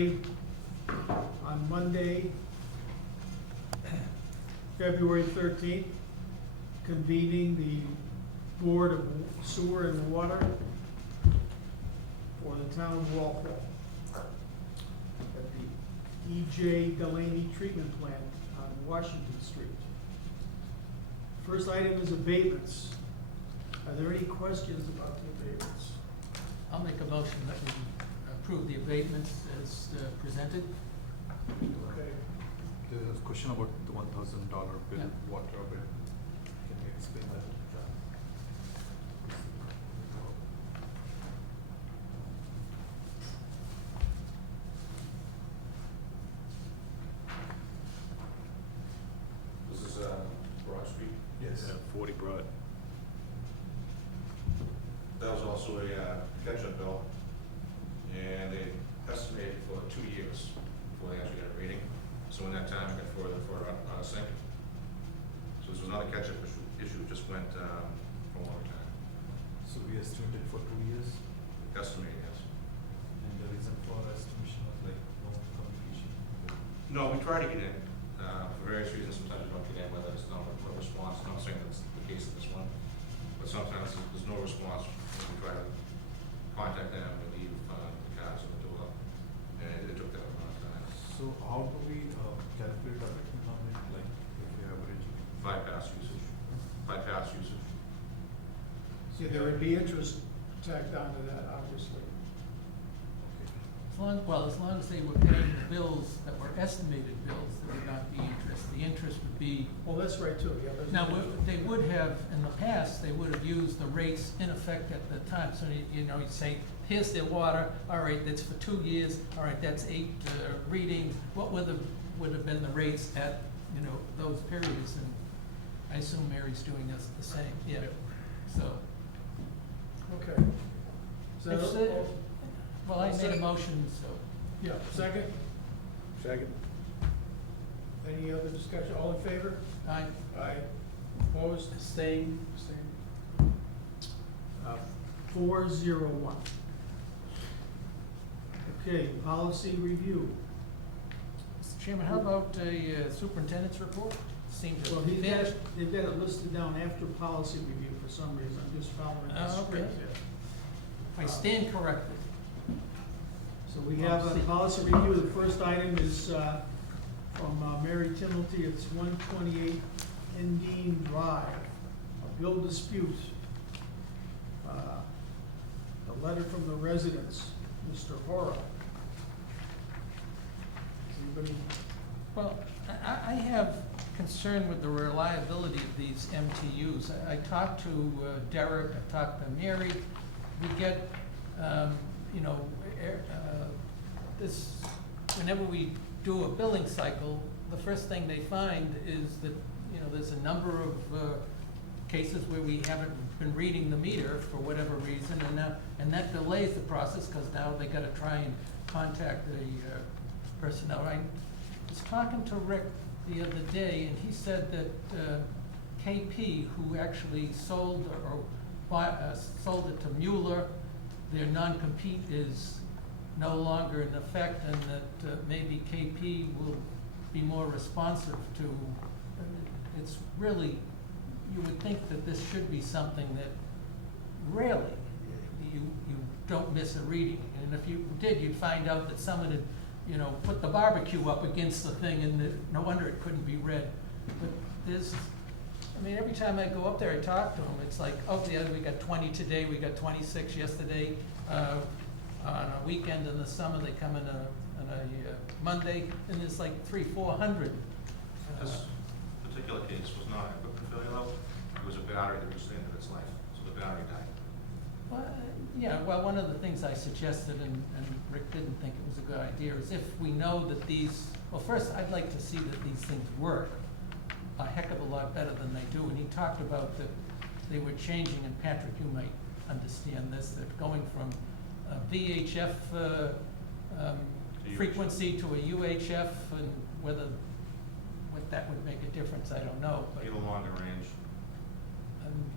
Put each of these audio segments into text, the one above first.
agree on Monday, February 13th, convening the Board of Sewer and Water for the town of Walpole at the E.J. Delaney Treatment Plant on Washington Street. First item is abatements. Are there any questions about the abatements? I'll make a motion that we approve the abatements as presented. Okay. There's a question about the $1,000 bill, Yeah. water bill. Can you explain that? This is Broad Street. Yes. 40 Broad. That was also a catch-up bill, and they estimated for 2 years before they actually got a rating. So in that time, it got further and further out of sync. So this was not a catch-up issue, just went for a long time. So we estimated for 2 years, Estimated, yes. and the reason for estimation was like no communication. No, we try to get in, for various reasons, sometimes we don't get in, whether it's no response, I'm not saying that's the case in this one, but sometimes there's no response, and we try to contact them and leave the cards on the door, and it took them a long time. So how do we calculate our economic, like if we average? Bypass usage, bypass usage. See, there would be interest tacked onto that, obviously. As long as they were paying the bills that were estimated bills, there would not be interest. The interest would be, Well, that's right too, yeah. there's now, no- they would have, in the past, they would have used the rates in effect at the time. So, you know, you'd say, here's their water, all right, that's for 2 years, all right, that's 8 readings. What would have been the rates at, you know, those periods? And I assume Mary's doing us the same, yeah. So, Okay. So, It's, well, I made a motion, so. yeah, second? Second. Any other discussion? All in favor? Aye. Aye. Opposed? Abstain. Abstained. 401. Okay, policy review. Mr. Chairman, how about a superintendent's report? Seems to Well, be finished. they've got it listed down after policy review for some reason. I'm just following the Oh, okay. script here. I stand corrected. So we have a policy review. The first item is from Mary Timothy. It's 128 Endine Drive, a bill dispute. A letter from the residents, Mr. Hora. Anybody? Well, I have concern with the reliability of these MTUs. I talked to Derek, I talked to Mary. We get, you know, this, whenever we do a billing cycle, the first thing they find is that, you know, there's a number of cases where we haven't been reading the meter for whatever reason, and that delays the process, because now they gotta try and contact the personnel. I was talking to Rick the other day, and he said that KP, who actually sold sold it to Mueller, their non-compete is no longer in effect, and that maybe KP will be more responsive to, it's really, you would think that this should be something that rarely you don't miss a reading. And if you did, you'd find out that someone had, you know, put the barbecue up against the thing, and no wonder it couldn't be read. But there's, I mean, every time I go up there, I talk to them, it's like, oh, yeah, we got 20 today, we got 26 yesterday. On a weekend in the summer, they come in on a Monday, and there's like 300-400. This particular case was not an equipment failure though, it was a battery that reached the end of its life, so the battery died. Well, yeah, well, one of the things I suggested, and Rick didn't think it was a good idea, is if we know that these, well, first, I'd like to see that these things work a heck of a lot better than they do. And he talked about that they were changing, and Patrick, you might understand this, that going from a VHF frequency to a UHF, and whether what that would make a difference, I don't know. But, Either longer range,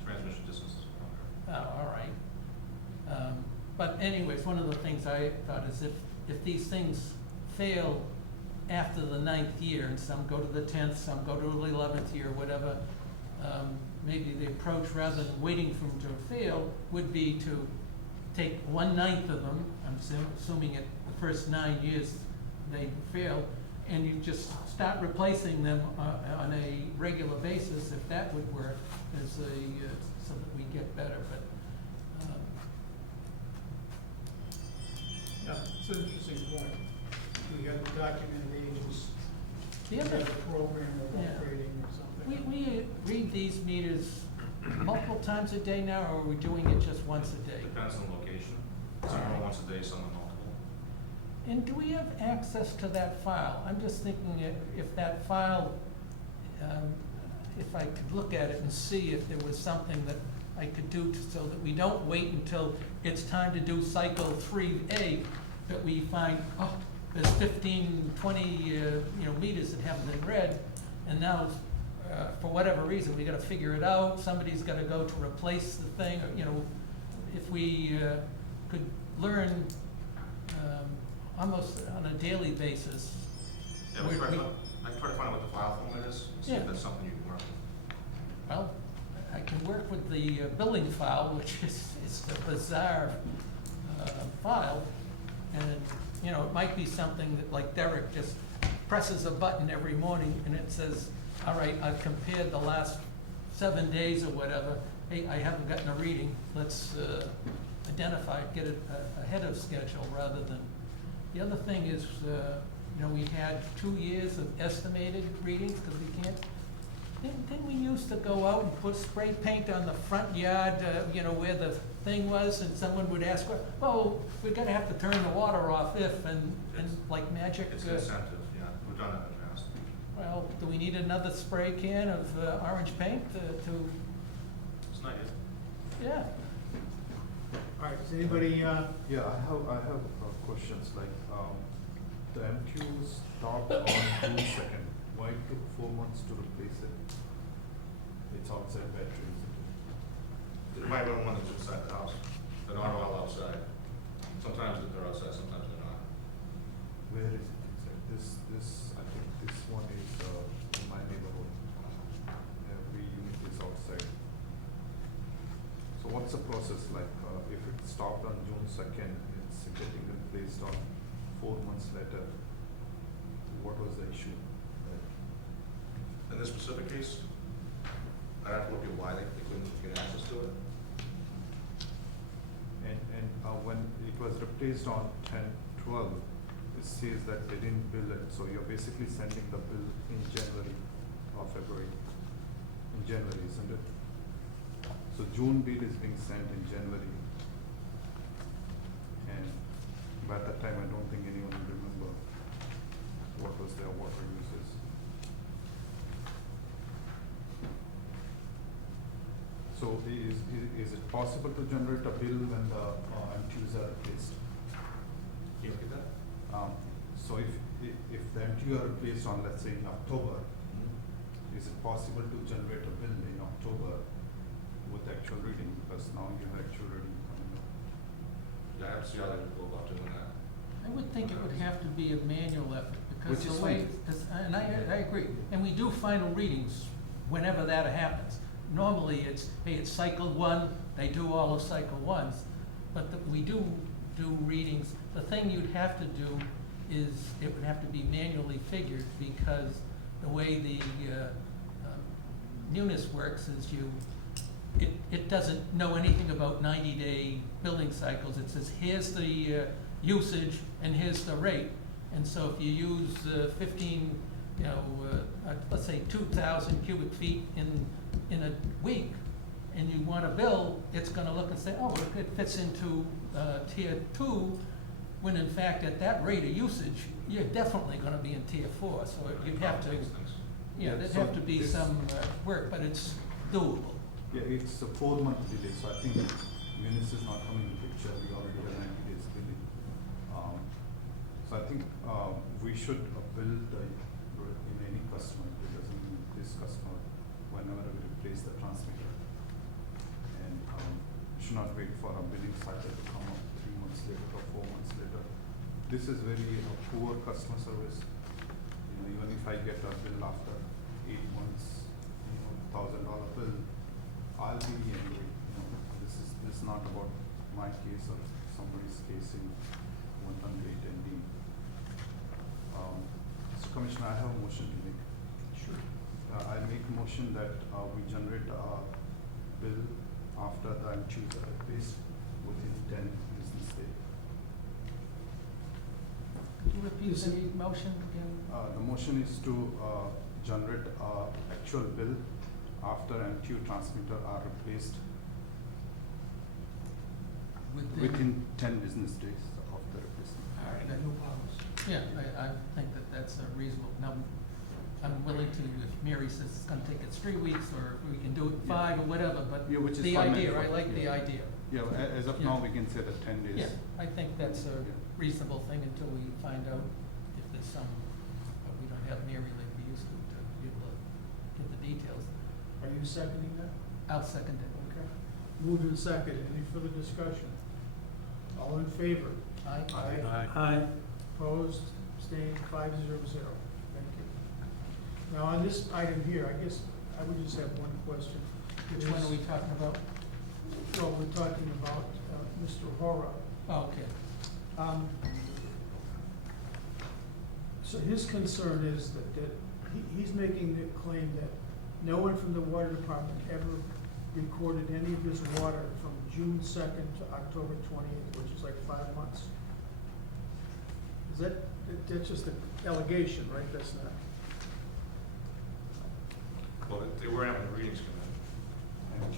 transmission distance is longer. oh, all right. But anyways, one of the things I thought is if these things fail after the 9th year, and some go to the 10th, some go to the 11th year, whatever. Maybe the approach, rather than waiting for them to fail, would be to take 1/9 of them, I'm assuming at the first 9 years they fail, and you just start replacing them on a regular basis, if that would work, as a, so that we get better, but, Yeah, it's an interesting point. We have the documented ages, the we have other, a program of Yeah. upgrading or something. we read these meters multiple times a day now, or are we doing it just once a day? Depends on the location. Some are once a day, some are multiple. And do we have access to that file? I'm just thinking if that file, if I could look at it and see if there was something that I could do so that we don't wait until it's time to do cycle 3A, that we find, oh, there's 15, 20, meters that haven't been read, and now, for whatever reason, we gotta figure it out, somebody's gotta go to replace the thing, or, if we, could learn, almost on a daily basis. Yeah, we We- try we- to, I try to find out what the file format is, and see Yeah. if that's something you can work with. Well, I can work with the billing file, which is a bizarre file, and, it might be something that, like Derek just presses a button every morning and it says, all right, I've compared the last 7 days or whatever, hey, I haven't gotten a reading, let's identify it, get it ahead of schedule rather than, the other thing is, we had 2 years of estimated readings, because we can't, didn't we used to go out and put spray paint on the front yard, where the thing was, and someone would ask, well, we're gonna have to turn the water off if, and like magic. It's an incentive, yeah, we've done that in the past. Well, do we need another spray can of orange paint to, It's not yet. yeah? All right, does anybody, Yeah, I have questions, like, the MQ stopped on June 2nd. Why it took 4 months to replace it? It's outside battery, isn't it? There might be one that's inside the house, they're not all outside. Sometimes they're outside, sometimes they're not. Where is it exactly? I think this one is, in my neighborhood. Every unit is outside. So what's the process like, if it stopped on June 2nd, it's getting replaced on 4 months later? What was the issue? In this specific case, I'd have to look at why they couldn't get access to it. And when it was replaced on 10/12, it says that they didn't bill it, so you're basically sending the bill in January or February. In January, isn't it? So June bill is being sent in January. And by that time, I don't think anyone will remember what was their water uses. So is it possible to generate a bill when the MTUs are replaced? Can you look at that? So if the MTU are replaced on, let's say, in October, is it possible to generate a bill in October with actual reading, because now you have actual reading coming up? Yeah, I have to see how they go about doing that. I would think it would have to be a manual effort, because Which is the way, fine. and I agree, and we do final readings whenever that happens. Normally, it's cycle 1, they do all of cycle 1s, but we do readings. The thing you'd have to do is, it would have to be manually figured, because the way the Munis works is it doesn't know anything about 90-day billing cycles. It says, here's the usage and here's the rate. And so if you use 15, let's say 2,000 cubic feet in a week, and you want a bill, it's gonna look and say, oh, it fits into tier 2, when in fact at that rate of usage, you're definitely gonna be in tier 4. So you'd have to, These things. yeah, there'd So have to be this- some work, but it's doable. Yeah, it's a 4-month delay, so I think Munis is not coming to picture, we already have 90 days delay. So I think we should build in any customer, it doesn't mean this customer, whenever we replace the transmitter. And should not wait for a billing cycle to come up 3 months later or 4 months later. this is very poor customer service. Even if I get a bill after 8 months, $1,000 bill, I'll be angry. This is not about my case or somebody's case in 108 ND. So Commissioner, I have a motion to make. Sure. I make a motion that we generate a bill after the MQs are replaced within 10 business days. Can you repeat the motion again? The motion is to generate a actual bill after MQ transmitter are replaced within 10 business days of the replacement. All right, No problems. yeah, I think that that's a reasonable, now, I'm willing to, if Mary says it's gonna take us 3 weeks, or we can do it in 5 or whatever, but Yeah, which is the fine, idea, I yeah. like the idea. Yeah, as of Yeah. now, we can say that 10 days. Yeah, I think that's a reasonable thing until we find out if there's some, we don't have Mary like we used to be able to get the details. Are you seconding that? I'll second it. Okay. Moved and seconded. Any further discussion? All in favor? Aye? Aye. Aye. Opposed, abstained, 500. Thank you. Now, on this item here, I guess I would just have one question. Which one are we talking about? Well, we're talking about Mr. Hora. Oh, okay. So his concern is that he's making the claim that no one from the water department ever recorded any of his water from June 2nd to October 28th, which is like 5 months. Is that's just an allegation, right? That's not. Well, they were having readings come MQ.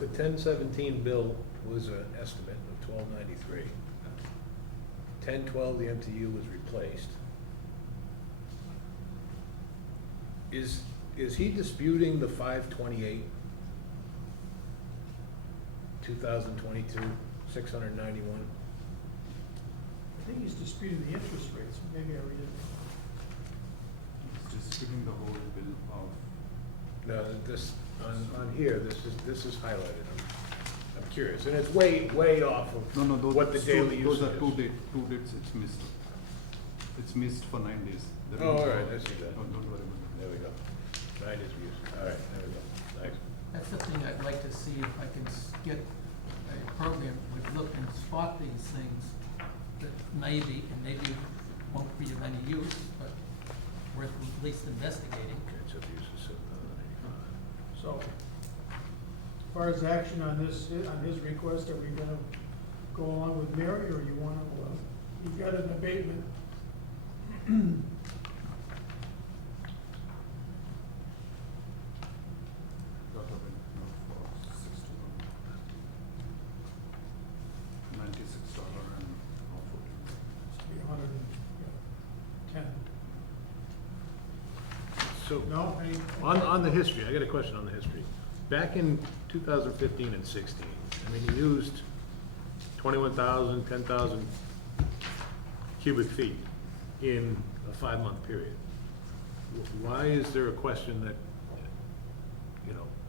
The 1017 bill was an estimate of 1293. 1012, the MTU was replaced. Is he disputing the 528, 2022, 691? I think he's disputing the interest rates. Maybe I read it It's disputing the whole bill of. No, this, on here, this is highlighted. I'm curious, and it's way off of No, those, what the daily those usage are is. two dates, it's missed. It's missed for 9 days. The Oh, all reason- right, I see that. Don't worry about There we go. 9 is used. All right, there we go. Thanks. That's the thing I'd like to see, if I can get a program that would look and spot these things that maybe won't be of any use, but worth at least investigating. Catch-up use is 795. is. So, as far as action on this, on his request, are we gonna go along with Mary, or you wanna, you've got an abatement? Got a bill for $96 and Should be 110. So, No? Any? on the history, I got a question on the history. Back in 2015 and 16, I mean, you used 21,000, 10,000 cubic feet in a 5-month period. Why is there a question that,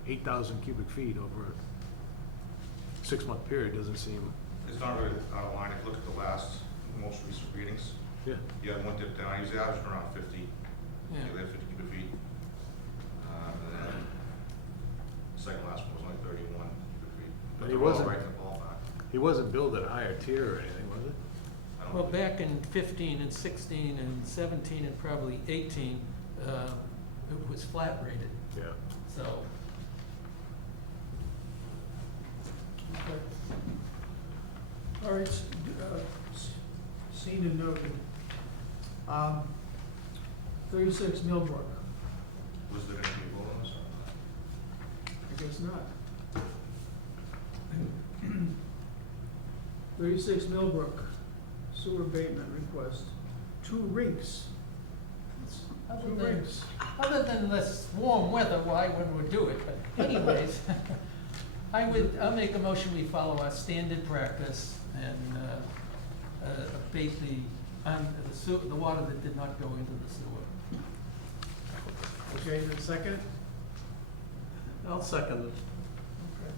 8,000 cubic feet over a 6-month period doesn't seem, It's not really out of line. If you look at the most recent readings, yeah. you had one dip down, he was averaging around 50. Yeah. They had 50 cubic feet. And then the second last one was only 31 cubic feet. But But he they're all wasn't- right in the ballpark. He wasn't billed at a higher tier or anything, was it? I don't Well, believe- back in 15 and 16 and 17 and probably 18, it was flat rated, Yeah. so. Okay. All right, seen and noted. 36 Millbrook, Was there gonna be a vote on this or not? I guess not. 36 Millbrook, sewer abatement request, 2 rinks. Other 2 than- rinks. Other than this warm weather, why wouldn't we do it? But anyways, I'll make a motion, we follow our standard practice and abate the water that did not go into the sewer. Okay, then second? I'll second it. Okay.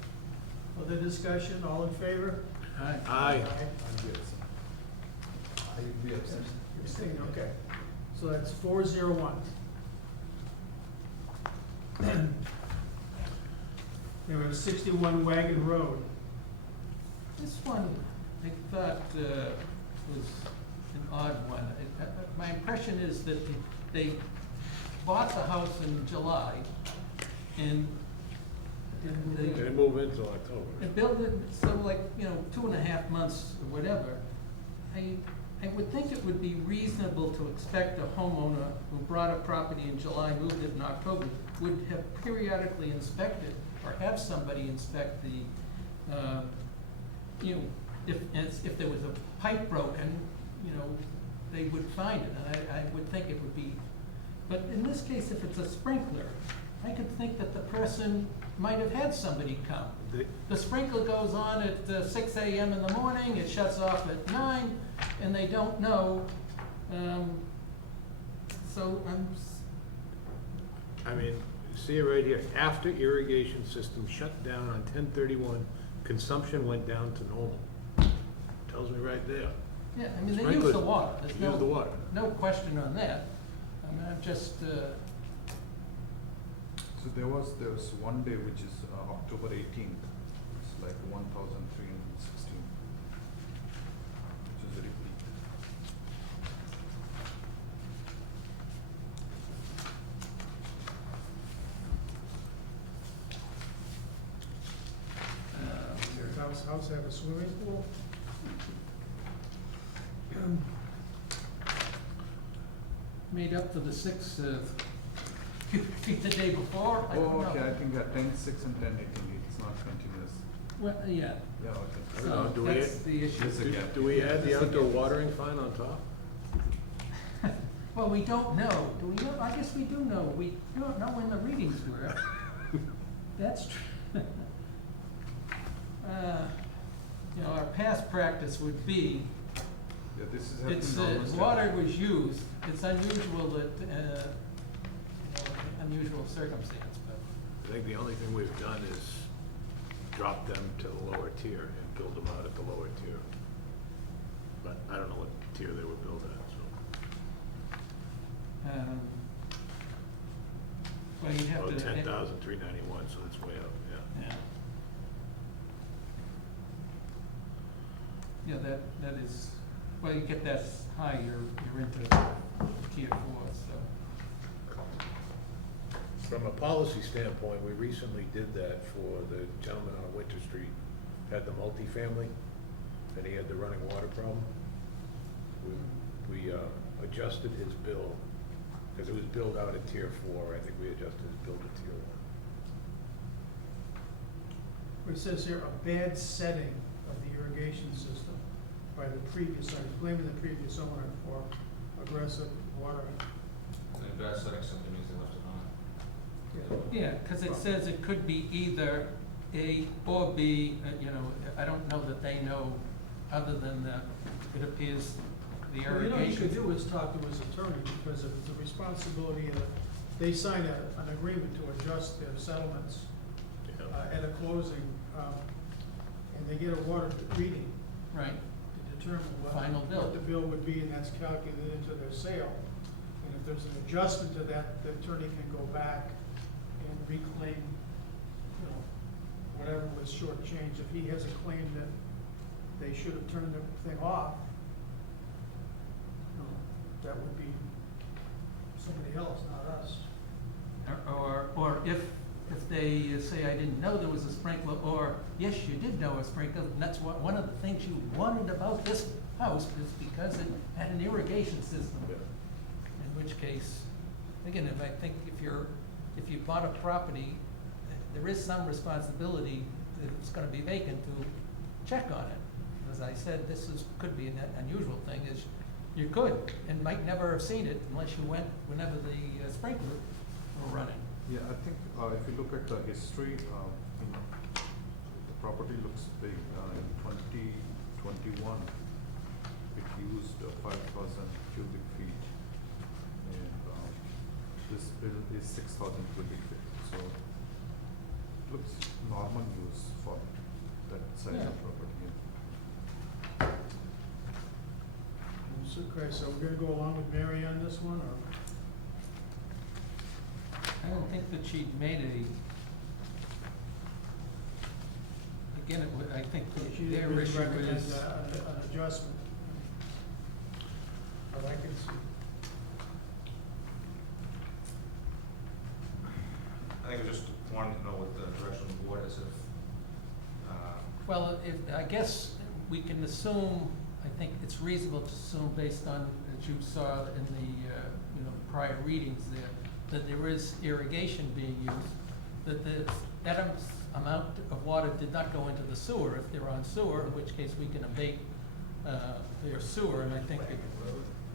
Other discussion, all in favor? Aye. Aye. I'm good, sir. I would be upset. Abstain, okay. So that's 401. Then we have 61 Wagon Road. This one, I thought, was an odd one. My impression is that they bought the house in July, and They they, didn't move in until October. and built it, so like, 2.5 months or whatever. I would think it would be reasonable to expect a homeowner who bought a property in July, moved it in October, would have periodically inspected, or have somebody inspect the, if there was a pipe broken, they would find it, and I would think it would be, but in this case, if it's a sprinkler, I could think that the person might have had somebody come. They- The sprinkler goes on at 6 AM in the morning, it shuts off at 9, and they don't know, so I mean, see it right here, after irrigation system shut down on 10/31, consumption went down to normal. Tells me right there. yeah, I mean, they use Sprinklers the water, there's use the no, water. no question on that. I mean, I'm just, So there was one day which is October 18th, it's like 1,316, which is a repeat. Does your house have a swimming pool? made up for the 6 feet the day before, I don't Oh, know. okay, I think 10/6 and 10/18, it's not continuous. Well, yeah, Yeah, I okay. don't know, so do we- that's the issue. Yes, again. Do we add the outdoor watering fine on top? Well, we don't know, do we know? I guess we do know, we don't know when the readings were. That's true. Our past practice would be, Yeah, this is it's, happening almost. water was used, it's unusual that, unusual circumstance, but, I think the only thing we've done is drop them to the lower tier and build them out at the lower tier. But I don't know what tier they were built at, so. well, you'd have Oh, to. 10,391, so it's way up, yeah. Yeah. Yeah, that is, well, you get that high, you're into tier 4, so. From a policy standpoint, we recently did that for the gentleman on Winter Street, had the multifamily, and he had the running water problem. We adjusted his bill, because it was billed out at tier 4, I think we adjusted his bill to tier 1. It says here, a bad setting of the irrigation system by the previous owner, blaming the previous owner for aggressive watering. And bad setting simply means they left it on. Yeah, because it says it could be either A or B, I don't know that they know, other than that it appears the Well, you know, what you could irrigation. do is talk to his attorney, because if it's a responsibility of, they sign an agreement to adjust their settlements at a closing, and they get a water reading Right, to determine Final bill. what the bill would be, and that's calculated into their sale. And if there's an adjustment to that, the attorney can go back and reclaim, whatever was shortchanged. If he has a claim that they should have turned the thing off, that would be somebody else, not us. or if they say, I didn't know there was a sprinkler, or, yes, you did know a sprinkler, and that's one of the things you wanted about this house, is because it had an irrigation system. In which case, again, I think if you bought a property, there is some responsibility that it's gonna be vacant to check on it. As I said, could be an unusual thing, is you could, and might never have seen it unless you went whenever the sprinklers were running. Yeah, I think if you look at the history, the property looks big. In 2021, it used 5,000 cubic feet, and this bill is 6,000 cubic feet. So looks normal use for that size Yeah. of property. Okay, so we're gonna go along with Mary on this one, or? I don't think that she made a, again, I think that She their didn't issue recommend is, an adjustment. But I can see. I think we just wanted to know what the direction of the board is if, well, if, I guess we can assume, I think it's reasonable to assume based on, as you saw in the, you know, prior readings there, that there is irrigation being used, that that amount of water did not go into the sewer if they're on sewer, in which case we can abate, their sewer, and I think,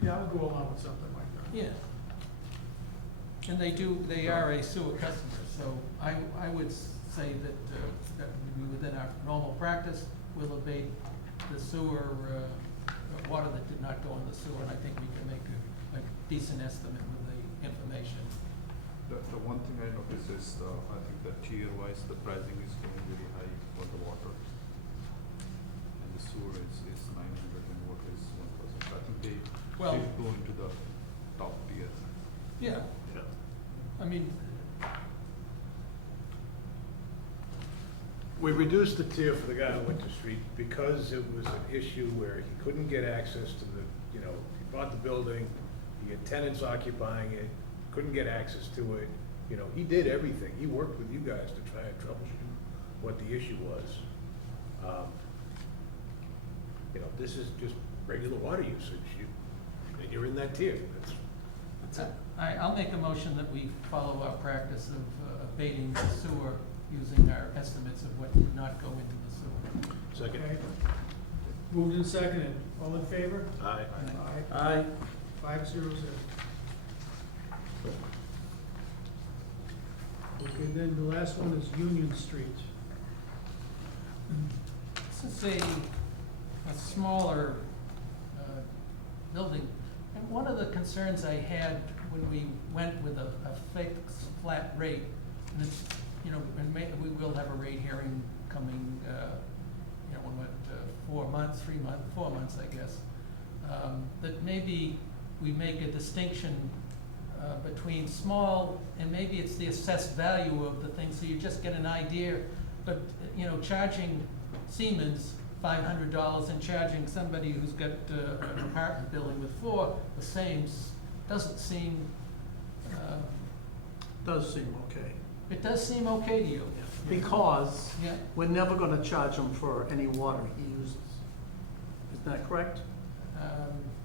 Yeah, I'll go along with something like that. yeah. And they are a sewer customer, so I would say that, that would be within our normal practice, we'll abate the sewer, water that did not go in the sewer, and I think we can make a decent estimate with the information. The one thing I noticed is I think that tier-wise, the pricing is going very high for the water. And the sewer is 900 and water is 1,000. So I think they Well- should go into the top tier. Yeah, Yeah. I mean, We reduced the tier for the guy on Winter Street because it was an issue where he couldn't get access to the, you know, he bought the building, he had tenants occupying it, couldn't get access to it. You know, he did everything. He worked with you guys to try and troubleshoot what the issue was. You know, this is just regular water usage. And you're in that tier. That's it. I'll make a motion that we follow our practice of abating the sewer using our estimates of what did not go into the sewer. Second. Okay. Moved and seconded, all in favor? Aye. Aye. 5-0. Okay, then the last one is Union Street. This is a smaller building. And one of the concerns I had when we went with a fixed flat rate, and it's, you know, and we will have a rate hearing coming, you know, in what, 4 months, 4 months, I guess. That maybe we make a distinction between small, and maybe it's the assessed value of the thing, so you just get an idea. But, you know, charging Siemens $500 and charging somebody who's got an apartment building with 4 the same, doesn't seem, Does seem okay, it does seem okay to you. because Yeah, we're never gonna charge him for any water he uses. Isn't that correct?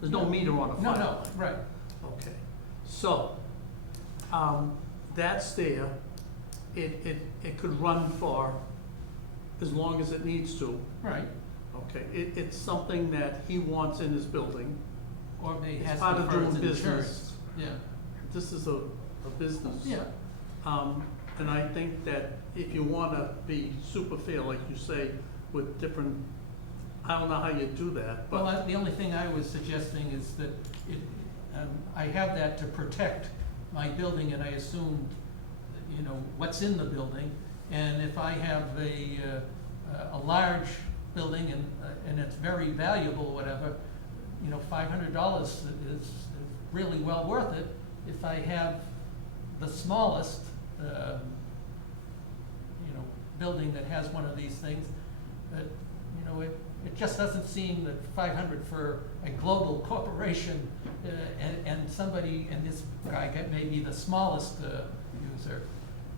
There's no meter on a fire. no, right, Okay, so, that's there. It could run for as long as it needs to. right, Okay, it's something that he wants in his building. or may It's has part to of for doing its business. insurance. Yeah, This is a business. yeah, And I think that if you wanna be super fair, like you say, with different, I don't know how you do that, well, but, the only thing I was suggesting is that it, I have that to protect my building, and I assume, you know, what's in the building. And if I have a large building and it's very valuable, whatever, you know, $500 is really well worth it. If I have the smallest, you know, building that has one of these things, that, you know, it just doesn't seem that 500 for a global corporation, and somebody, and this guy maybe the smallest user.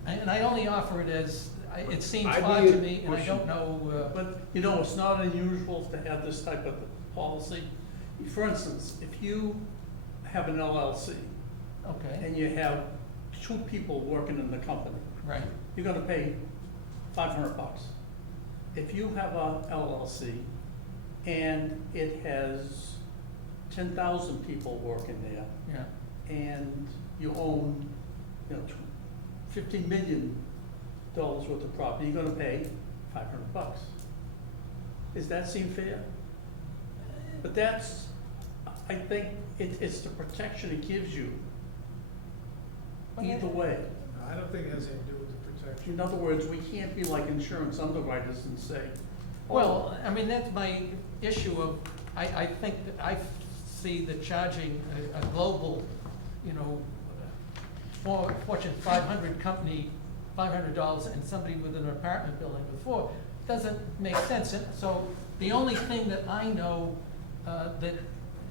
And I only offer it as, it seems I'd odd be to me, and I don't pushing- know, but, you know, it's not unusual to have this type of policy. For instance, if you have an LLC okay, and you have 2 people working in the company, right, you're gonna pay $500. If you have a LLC and it has 10,000 people working there, yeah. and you own, you know, $50 million worth of property, you're gonna pay $500. Does that seem fair? But that's, I think it's the protection it gives you. Either way. I don't think it has anything to do with the protection. In other words, we can't be like insurance underwriters and say, oh, Well, I mean, that's my issue of, I think that I've see that charging a global, you know, Fortune 500 company $500 and somebody with an apartment building before, doesn't make sense. And so the only thing that I know that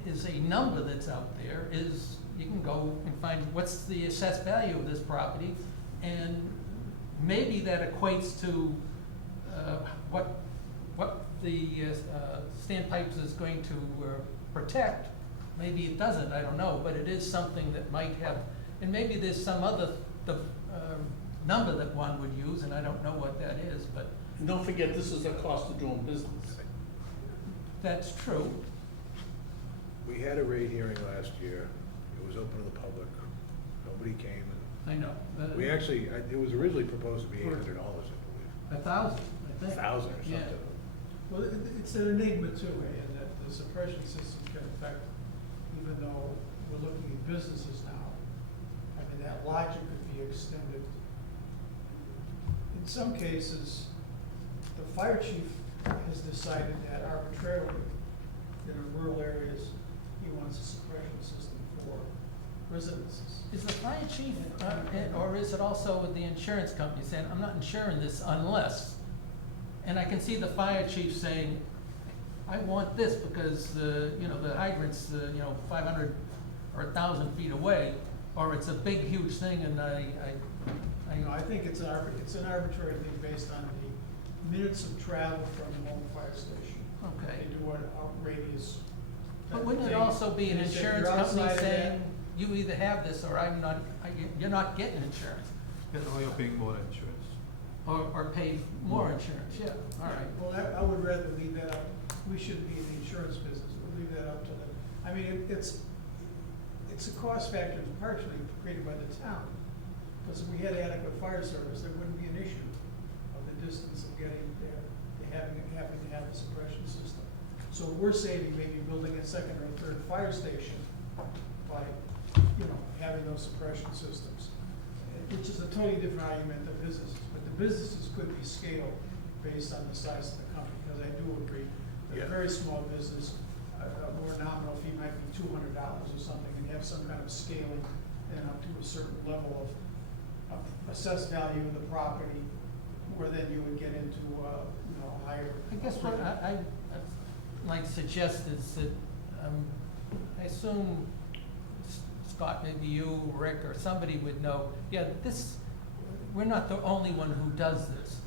is a number that's out there is you can go and find what's the assessed value of this property, and maybe that equates to what the standpipes is going to protect. Maybe it doesn't, I don't know, but it is something that might have, and maybe there's some other number that one would use, and I don't know what that is, but And don't forget, this is the cost of doing business. that's true. We had a rate hearing last year, it was open to the public, nobody came, I know. and we actually, it was originally proposed to be $800, I 1,000, I believe, think. 1,000 or Yeah. something. Well, it's an enigma too, in that the suppression system can affect, even though we're looking at businesses now. I mean, that logic could be extended. In some cases, the fire chief has decided that arbitrarily, in rural areas, he wants a suppression system for residences. Is the fire chief, or is it also with the insurance company saying, I'm not insuring this unless, and I can see the fire chief saying, I want this because you know, the hydrant's, you know, 500 or 1,000 feet away, or it's a big, huge thing, and You know, I think it's an arbitrary thing based on the minutes of travel from the home fire station. okay. They do a radius. But wouldn't it also be an They say insurance you're company outside of that. saying, you either have this or you're not getting insurance, Or you're paying more insurance. or pay more insurance, yeah, all right. Well, I would rather leave that up. We shouldn't be in the insurance business. We'll leave that up to them. I mean, it's a cost factor partially created by the town. Because if we had adequate fire service, there wouldn't be an issue of the distance of getting there, having to have a suppression system. So we're saving maybe building a second or a third fire station by, you know, having those suppression systems, which is a totally different argument than businesses. But the businesses could be scaled based on the size of the company, because I do agree that Yeah. a very small business, a more nominal fee might be $200 or something, and have some kind of scaling, and up to a certain level of assessed value of the property, where then you would get into, you know, higher. I guess what I like to suggest is that, I assume Scott, maybe you, Rick, or somebody would know, yeah, we're not the only one who does this.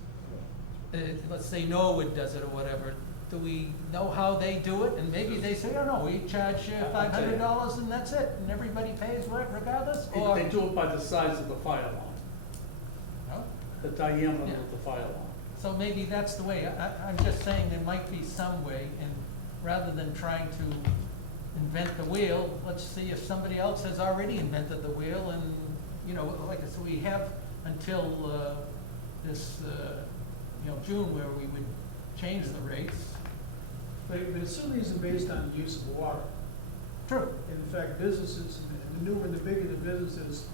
Let's say Norwood does it or whatever, do we know how they do it? And maybe they say, oh, no, we charge $500 and that's it, and everybody pays regardless, or? They do it by the size of the fire line, No? the diameter Yeah. of the fire line. So maybe that's the way. I'm just saying there might be some way, and rather than trying to invent the wheel, let's see if somebody else has already invented the wheel, and, you know, like I said, we have until this, you know, June, where we would change the rates. But it certainly isn't based on the use of water. True. In fact, businesses, and the newer, the bigger the business is,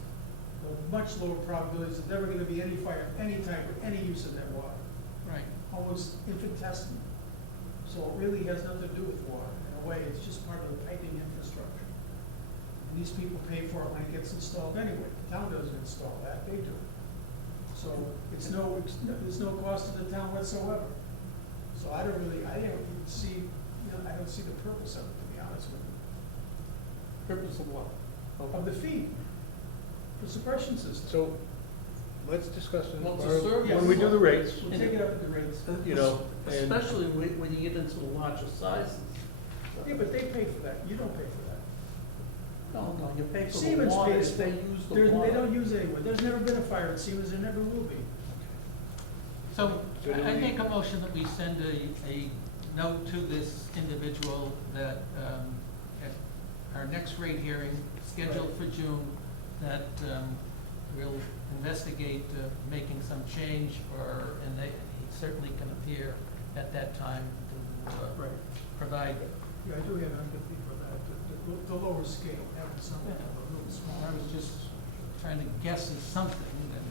the much lower probabilities that there ever gonna be any fire, any type, of any use of that water. Right. Almost infinitesimal. So it really has nothing to do with water. In a way, it's just part of the piping infrastructure. And these people pay for it when it gets installed anyway. The town doesn't install that, they do. So there's no cost to the town whatsoever. So I don't even see, I don't see the purpose of it, to be honest with you. Purpose of what? Of the fee, the suppression system. So, let's discuss it Well, it's a service. when we do the rates, We'll take it up at the rates. you know, and Especially when you get into the larger sizes. Yeah, but they pay for that. You don't pay for that. No, you pay for the Siemens water pays if for they it. use the They water. don't use it anywhere. There's never been a fire at Siemens, there never will be. So So do I we- make a motion that we send a note to this individual that at our next rate hearing, scheduled for June, that we'll investigate making some change, and he certainly can appear at that time to provide. Yeah, I do have empathy for that, the lower scale, having something a little smaller. I was just trying to guess at something, and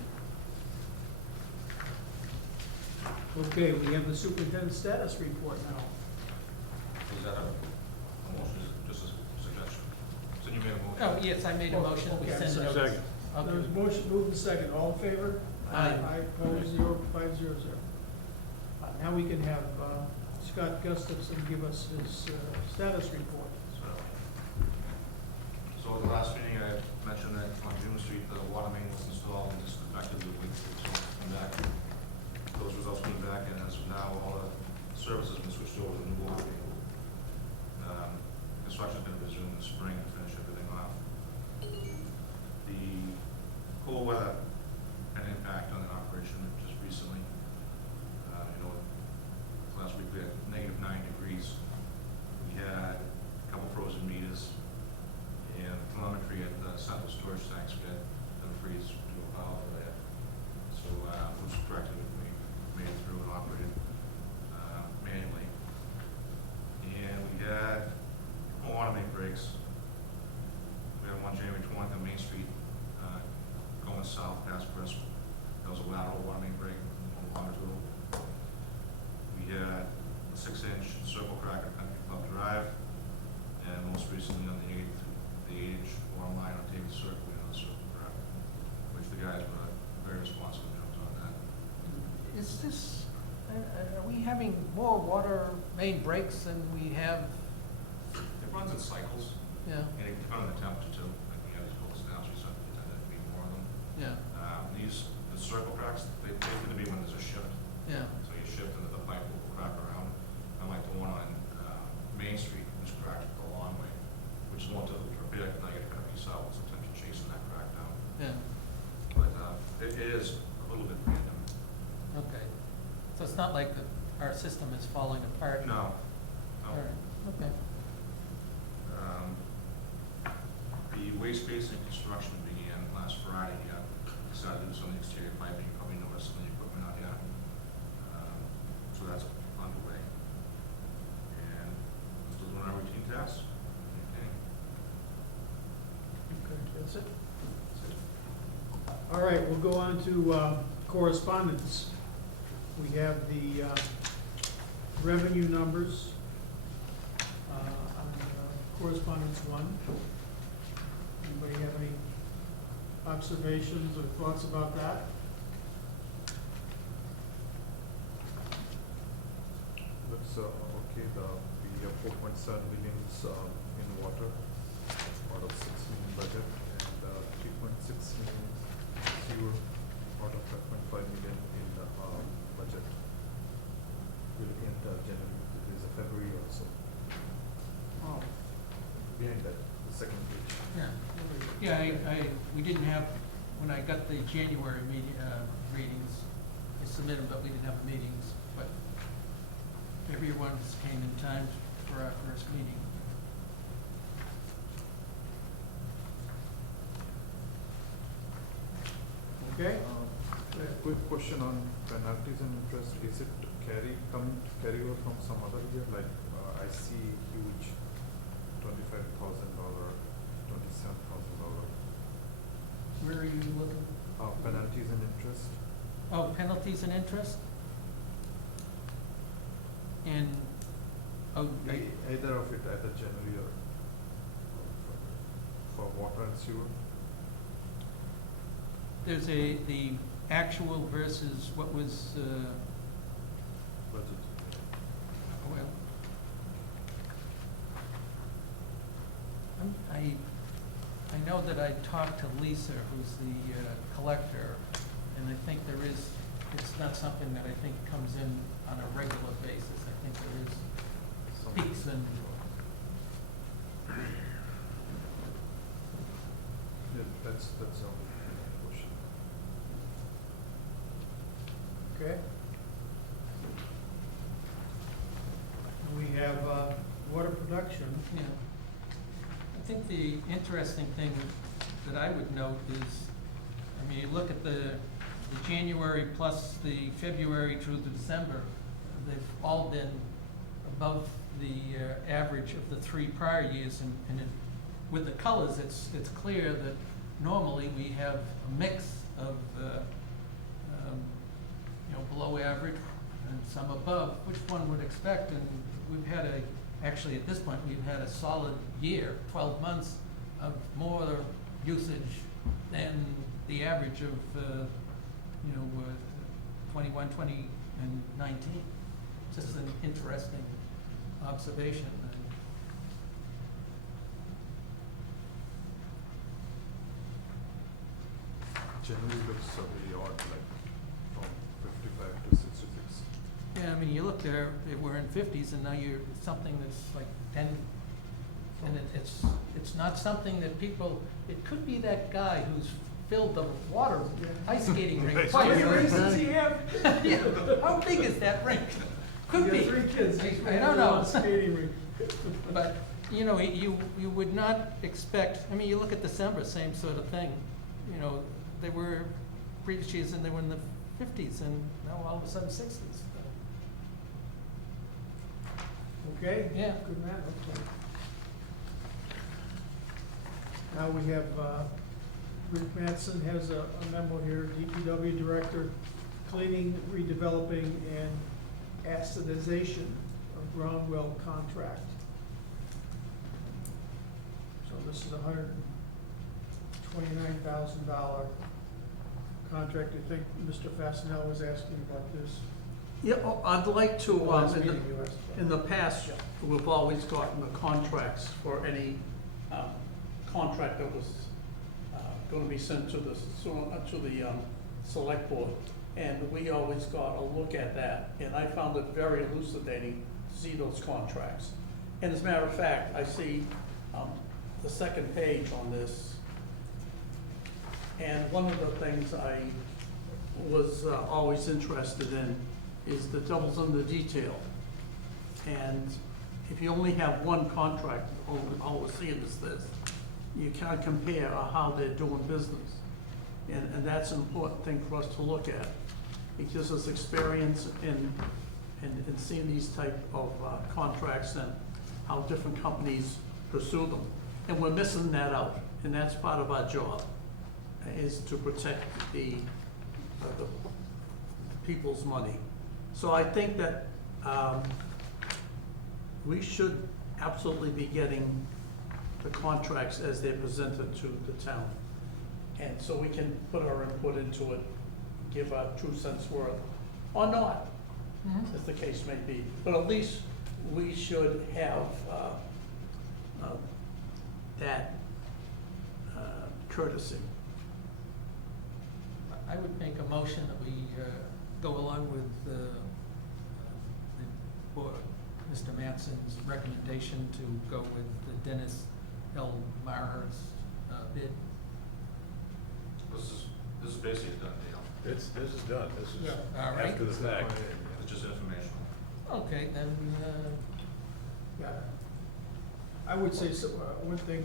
Okay, we have the superintendent status report now. Is that a motion, just a Oh, yes, I made a Oh, motion, we okay, I'm send sorry. notice. Second. Okay. There's motion moved and second, all in favor? Aye. Aye, opposed, 500. Now we can have Scott Gustafson give us his status report. So at the last meeting, I mentioned that on June Street, the water main was installed and just effectively waited for the results to come back. Those results came back, and as of now, all the services have been switched over to the new water main. Construction's gonna resume in the spring and finish everything off. The cold weather had an impact on the operation just recently. Last week we had -9 degrees. We had a couple frozen meters, and telemetry at the central storage tanks we had them freeze to a power for that. So, it was corrected, we made it through and operated, manually. And we had water main breaks. We had one January 20th on Main Street, going south past Bristol. That was a lateral water main break on Watersville. We had a 6-inch circle crack at Country Club Drive, and most recently on the 8-inch water line on David Circle, we had a circle crack, which the guys were very responsible on that. Is this, are we having more water main breaks than we have, It runs in cycles, yeah, and it depends on the temperature too. Like we have these cold snaps, we tend to be more of them. yeah, The circle cracks, they tend to be when there's a shift. yeah, So you shift and the pipe will crack around. Unlike the one on Main Street, which cracked the long way, which is more difficult to repair, now you gotta be south, sometimes you're chasing that crack down. yeah, But it is a little bit random. okay. So it's not like our system is falling apart? No, All no. right, okay. The waste basin construction began last Friday. Decided to do some of the exterior piping, you probably noticed some of the equipment out here. So that's underway. And still doing our routine tasks. Okay. Okay, that's it? All right, we'll go on to correspondence. We have the revenue numbers on correspondence 1. Anybody have any observations or thoughts about that? That's, okay, we have 4.7 million in water out of 6 million budget, and 3.6 million sewer out of 5.5 million in the budget. We're looking at January, there's a February also. Oh, Behind that, the second page. Yeah, yeah, we didn't have, when I got the January readings, I submitted, but we didn't have meetings, but everyone just came in time for our first meeting. okay. Quick question on penalties and interest, is it carry over from some other year, like, I see huge $25,000, $27,000, Where are you looking? penalties and interest. Oh, penalties and interest? And, oh, Either of it, either January or for water and sewer. there's the actual versus what was, Budget. well, I know that I talked to Lisa, who's the collector, and I think it's not something that I think comes in on a regular basis. I think there is peaks and, Yeah, that's our question. Okay. We have water production. yeah. I think the interesting thing that I would note is, I mean, you look at the January plus the February through to December, they've all been above the average of the 3 prior years, and with the colors, it's clear that normally we have a mix of, below average and some above, which one would expect, and we've had actually at this point, we've had a solid year, 12 months of more usage than the average of, 21, 20, and 19. Just an interesting observation. Generally looks very odd, like from 55 to 66. Yeah, I mean, you look there, we're in 50s, and now you're something that's like 10, and it's not something that people, it could be that guy who's filled the water ice skating rink Ice How twice. many rings does he have? Yeah, how big is that rink? Could He be. got 3 kids. I don't know. Skating rink. But, you would not expect, I mean, you look at December, same sort of thing. They were previous years and they were in the 50s, and now all of a sudden 60s. Okay? Yeah. Good man, okay. Now we have, Rick Mattson has a memo here, DPW Director, cleaning, redeveloping, and acidization of groundwell contract. So this is $129,000 contract. I think Mr. Fastenal was asking about this. Yeah, I'd like to, Last meeting you asked about. in the past, we've always gotten the contracts for any contract that was gonna be sent to the select board. And we always got a look at that, and I found it very elucidating to see those contracts. And as a matter of fact, I see the second page on this. And one of the things I was always interested in is the devil's in the detail. And if you only have one contract, all we're seeing is this, you can't compare how they're doing business. And that's an important thing for us to look at. It gives us experience in seeing these type of contracts and how different companies pursue them. And we're missing that out, and that's part of our job, is to protect the people's money. So I think that we should absolutely be getting the contracts as they're presented to the town. And so we can put our input into it, give our 2 cents worth, or not, as the case may be. But at least we should have that courtesy. I would make a motion that we go along with Mr. Manson's recommendation to go with the Dennis L. Maher's bid. This is basically a done deal. This is done, this is Yeah. All right. after the fact. It's just informational. Okay, then, Yeah. I would say so, one thing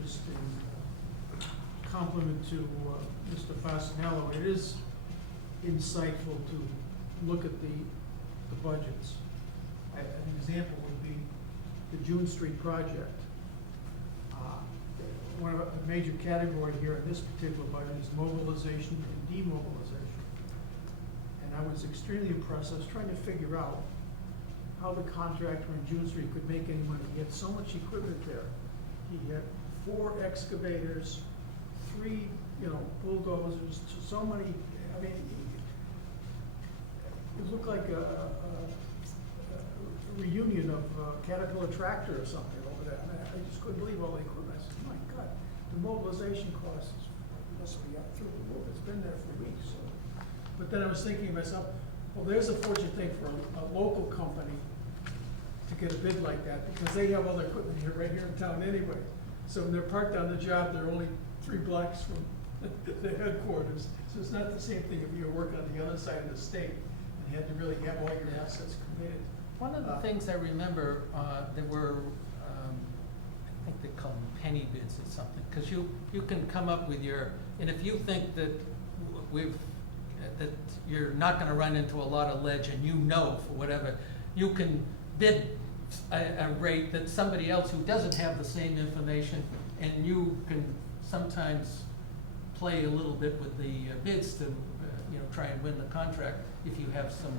just in compliment to Mr. Fasanello, it is insightful to look at the budgets. An example would be the June Street project. One of a major category here in this particular budget is mobilization and demobilization. And I was extremely impressed. I was trying to figure out how the contractor in June Street could make any money. He had so much equipment there. He had 4 excavators, 3, bulldozers, so many, I mean, it looked like a reunion of Caterpillar tractor or something over there. I just couldn't believe all the equipment. I said, my God, the mobilization costs must be up through the roof. It's been there for weeks. So. But then I was thinking to myself, well, there's a fortunate thing for a local company to get a bid like that, because they have all the equipment here, right here in town anyway. So when they're parked on the job, they're only 3 blocks from the headquarters. So it's not the same thing if you were working on the other side of the state and had to really have all your assets committed. one of the things I remember, there were, I think they call them penny bids or something, because you can come up with and if you think that that you're not gonna run into a lot of ledge, and for whatever, you can bid a rate that somebody else who doesn't have the same information, and you can sometimes play a little bit with the bids to, try and win the contract if you have some,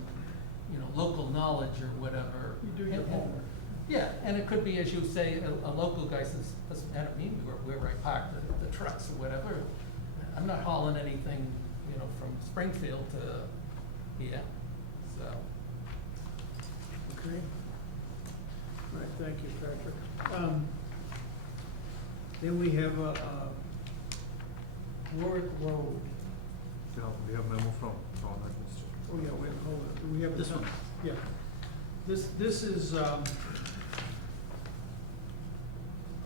local knowledge or whatever. You do your homework. Yeah, and it could be, as you say, a local guy says, doesn't matter to me where I park the trucks or whatever. I'm not hauling anything, you know, from Springfield to here, so. Okay. All right, thank you, Patrick. Then we have, Warwick Road. Yeah, we have memo from that, Mr. Oh, yeah, wait, hold on, do we have This one. Yeah. This is,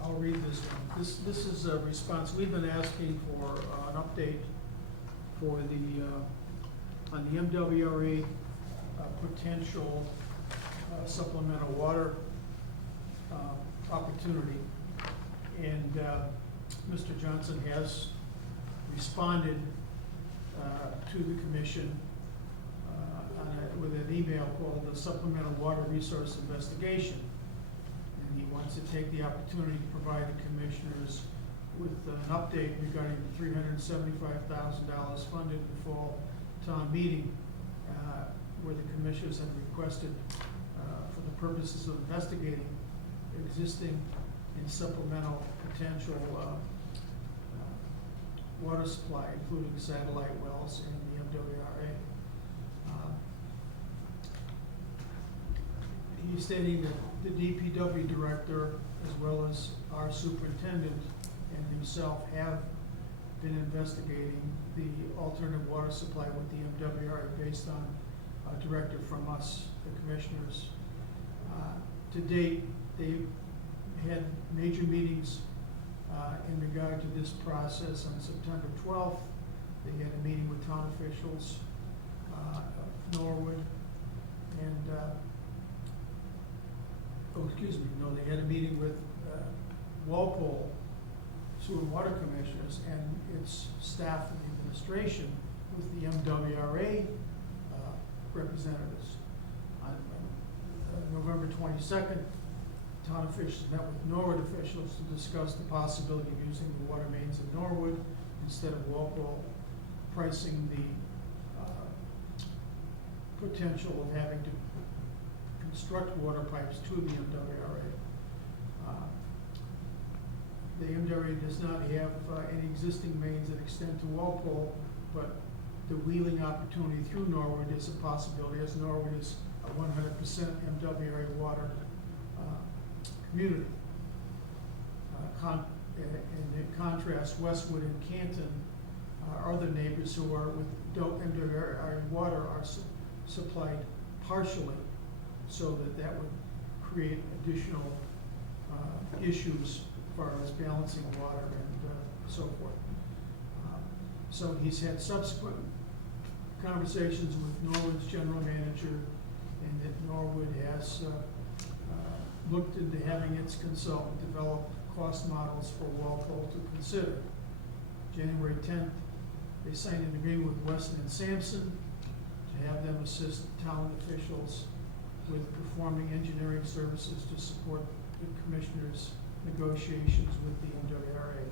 I'll read this one. This is a response, we've been asking for an update for on the MWRA potential supplemental water opportunity. And Mr. Johnson has responded to the commission with an email called the Supplemental Water Resource Investigation. And he wants to take the opportunity to provide the commissioners with an update regarding the $375,000 funded in the fall town meeting, where the commissioners have requested for the purposes of investigating existing and supplemental potential water supply, including satellite wells and the MWRA. He's stating that the DPW director, as well as our superintendent and himself, have been investigating the alternative water supply with the MWRA based on a directive from us, the commissioners. To date, they've had major meetings in regard to this process. On September 12th, they had a meeting with town officials of Norwood, and they had a meeting with Walpole Sewer and Water Commissioners and its staff and administration with the MWRA representatives. On November 22nd, town officials met with Norwood officials to discuss the possibility of using the water mains in Norwood instead of Walpole, pricing the potential of having to construct water pipes to the MWRA. The MWRA does not have any existing mains that extend to Walpole, but the wheeling opportunity through Norwood is a possibility, as Norwood is a 100% MWRA water community. In contrast, Westwood and Canton, our other neighbors who are with MWRA water, are supplied partially, so that would create additional issues as far as balancing water and so forth. So he's had subsequent conversations with Norwood's general manager, and that Norwood has looked into having its consultant develop cost models for Walpole to consider. January 10th, they signed an agreement with Weston and Sampson to have them assist town officials with performing engineering services to support the commissioners' negotiations with the MWRA.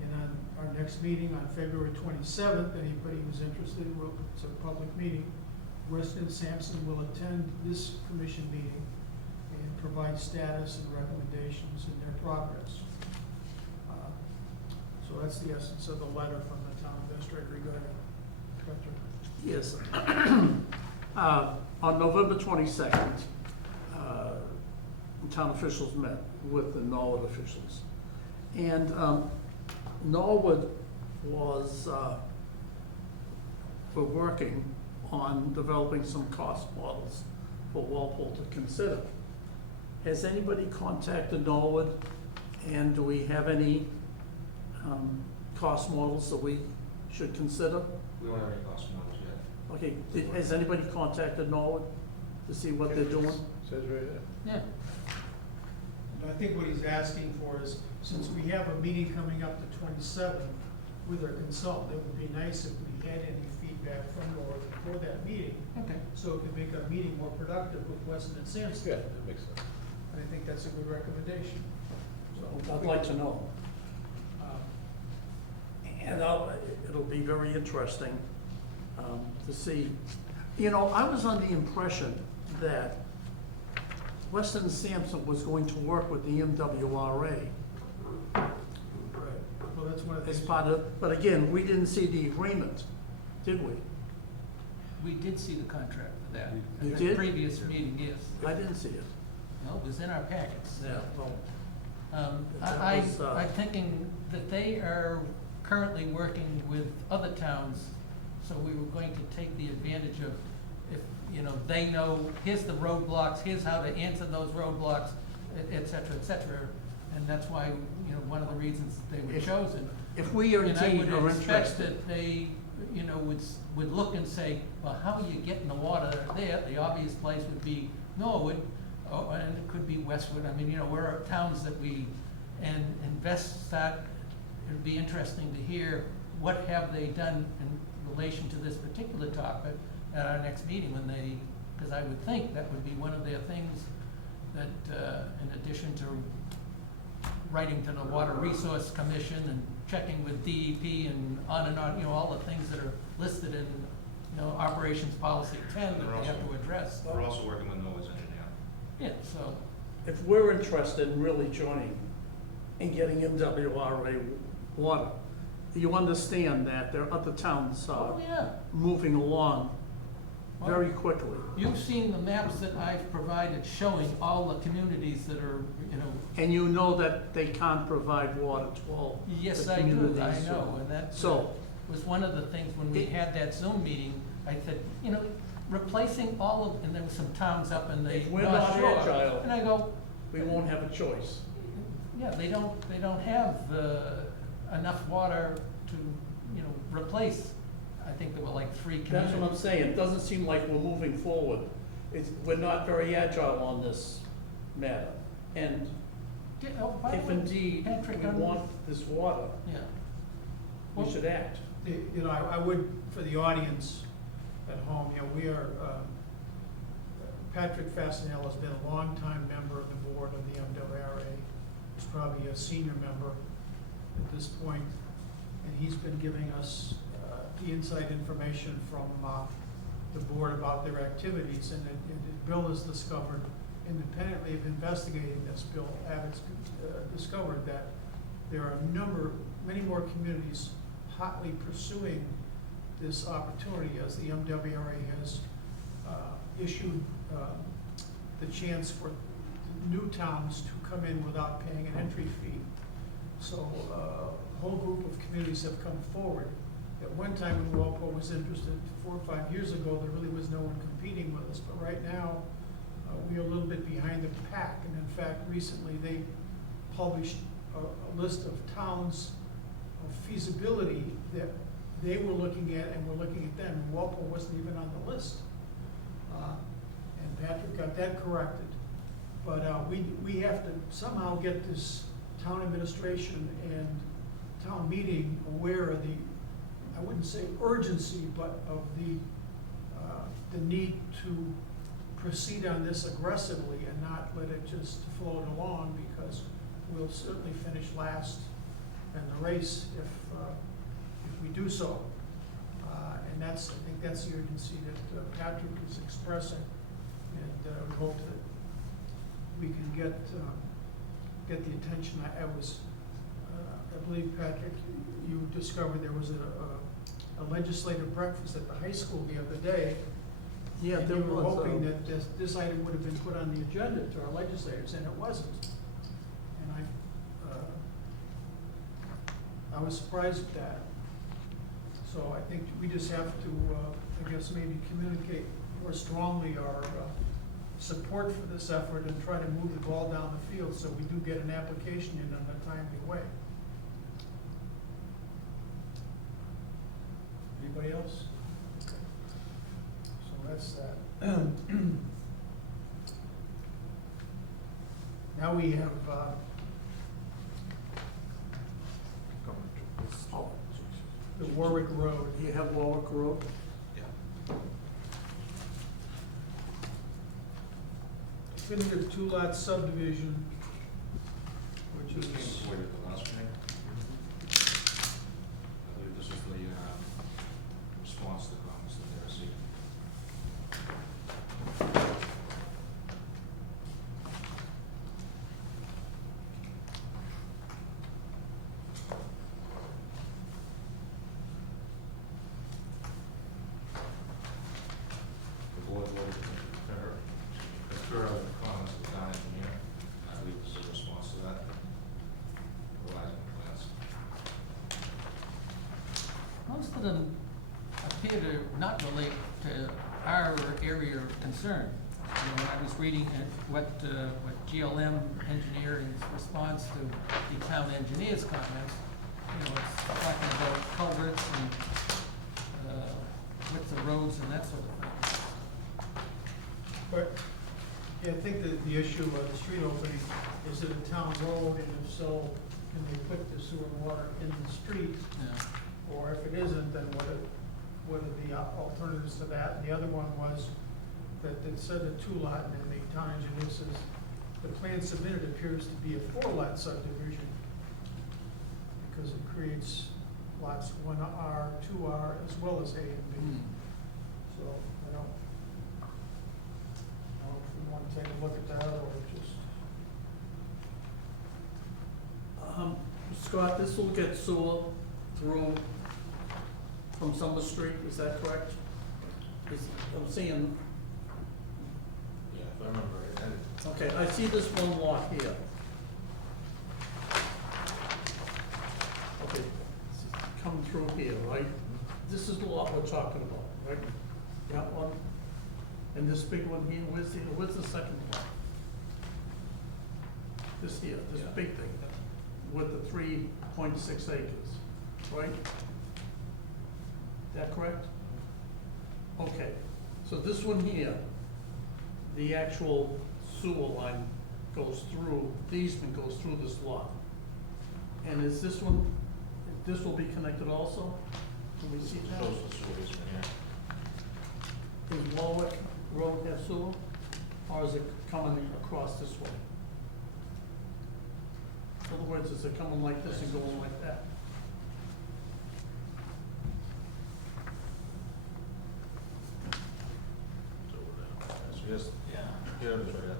And on our next meeting on February 27th, anybody who's interested, it's a public meeting, Weston and Sampson will attend this commission meeting and provide status and recommendations in their progress. So that's the essence of the letter from the town administrator regarding Patrick. Yes. On November 22nd, town officials met with the Norwood officials. And Norwood was, were working on developing some cost models for Walpole to consider. Has anybody contacted Norwood, and do we have any cost models that we should consider? We don't have any cost models yet. Okay, has anybody contacted Norwood to see what they're doing? Says right there. Yeah, And I think what he's asking for is, since we have a meeting coming up the 27th with our consultant, it would be nice if we had any feedback from Norwood before that meeting, okay. so it could make our meeting more productive with Weston and Sampson. Yeah, that makes sense. I think that's a good recommendation. So I'd like to know. And it'll be very interesting to see. You know, I was under the impression that Weston and Sampson was going to work with the MWRA Right. Well, that's one of the as things. part of, but again, we didn't see the agreement, did we? We did see the contract for that. You At the did? previous meeting, yes. I didn't see it. No, it was in our packets. Yeah, well, I'm was, thinking that they are currently working with other towns, so we were going to take the advantage of, if, you know, they know, here's the roadblocks, here's how to answer those roadblocks, et cetera, et cetera. And that's why, you know, one of the reasons that they were If- chosen. if we are And I indeed would are expect interested, that they, you know, would look and say, well, how are you getting the water there? The obvious place would be Norwood, and it could be Westwood. I mean, you know, where are towns that we, and invest that, it'd be interesting to hear what have they done in relation to this particular topic at our next meeting when they, because I would think that would be one of their things that, in addition to writing to the Water Resource Commission and checking with DEP and on, you know, all the things that are listed in, you know, Operations Policy 10 that they have to address. We're also working with Noah's engineer. Yeah, so, if we're interested in really joining and getting MWRA water, you understand that there are other towns, oh, yeah. moving along very quickly. You've seen the maps that I've provided showing all the communities that are, you know, And you know that they can't provide water to all yes, the I do, communities. I know, and that So, was one of the things when we had that Zoom meeting, I said, you know, replacing all of, and there were some towns up in the If we're North not Shore. agile- And I go, we won't have a choice. yeah, they don't have, enough water to, you know, replace, I think there were like 3 communities. That's what I'm saying, it doesn't seem like we're moving forward. We're not very agile on this matter. And Yeah, oh, by the if way, indeed Patrick, we want this water, Yeah. we Well, should act. You know, I would, for the audience at home, you know, we are, Patrick Fastenal has been a longtime member of the board of the MWRA. He's probably a senior member at this point, and he's been giving us the inside information from the board about their activities. And Bill has discovered, independently of investigating this, Bill Abbott's discovered that there are many more communities hotly pursuing this opportunity as the MWRA has issued the chance for new towns to come in without paying an entry fee. So a whole group of communities have come forward. At one time when Walpole was interested, 4 or 5 years ago, there really was no one competing with us. But right now, we are a little bit behind the pack. And in fact, recently they published a list of towns of feasibility that they were looking at, and we're looking at them. And Walpole wasn't even on the list. And Patrick got that corrected. But we have to somehow get this town administration and town meeting aware of the, I wouldn't say urgency, but of the need to proceed on this aggressively and not let it just float along, because we'll certainly finish last in the race if we do so. And I think that's the urgency that Patrick is expressing, and we hope that we can get the attention. I believe, Patrick, you discovered there was a legislative breakfast at the high school the other day. Yeah, And there you were was, hoping that this item would have been put on the agenda to our legislators, and it wasn't. And I was surprised at that. So I think we just have to, I guess, maybe communicate more strongly our support for this effort and try to move the ball down the field so we do get an application in a timely way. Anybody else? So that's that. Now we have, the Warwick Road. you have Warwick Road. Yeah. Definitive two-lot subdivision, which This came is, before you at the last meeting. I believe this is the response to the comments that they received. of them appear to not relate to our area of concern. You know, when I was reading what GLM Engineering's response to the town engineer's comments, you know, it's talking about culverts and, width of roads and that sort of thing. But, yeah, I think that the issue of the street opening, is it a town road, and if so, can they put the sewer and water in the street? Yeah. Or if it isn't, then what are the alternatives to that? And the other one was that it said a 2-lot, and then the town engineer says, the plan submitted appears to be a 4-lot subdivision, because it creates lots 1R, 2R, as well as A and B. Hmm. So, I don't know if we want to take a look at that, or just, Scott, this will get sewer through from Summer Street, is that correct? I'm seeing, Yeah, if I remember right, and okay, I see this one lot here. Okay, it's coming through here, right? This is the lot we're talking about, right? That one, and this big one here, where's the second lot? This here, this Yeah. big thing, with the 3.6 acres, right? That correct? Okay, so this one here, the actual sewer line goes through, the easement goes through this lot. And is this one, this will be connected also? Can we see that? shows the sewer easement here. Does Warwick Road have sewer, or is it coming across this way? In other words, is it coming like this and going like that? So here's, Yeah. here it is right here.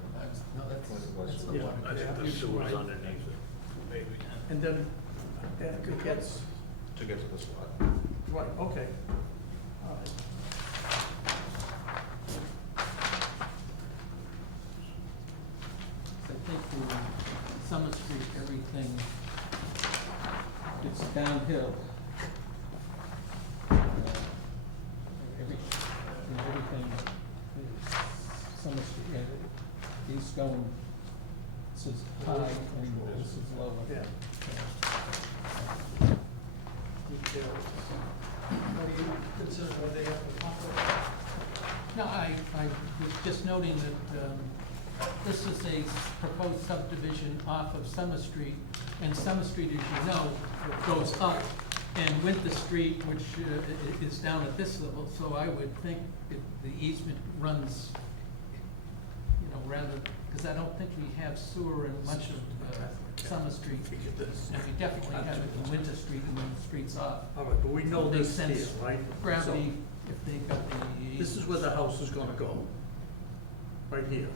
No, that's the Yeah. one. I think the sewer's underneath it, maybe. And then after it gets, To get to this lot. right, okay. All right. I think the Summer Street, everything, it's downhill. Everything, is Summer Street, yeah, he's going, this is high and this is lower. Yeah. Details. what do you consider, what they have to accomplish? No, I was just noting that, this is a proposed subdivision off of Summer Street, and Summer Street, as you know, goes up, and Winter Street, which is down at this level, so I would think the easement runs, you know, rather, because I don't think we have sewer in much of Summer Street. And we definitely have it in Winter Street and when the street's off. All right, but we know Makes this here, sense. right? Gravity, if they've got the. So, this is where the house is gonna go, right here.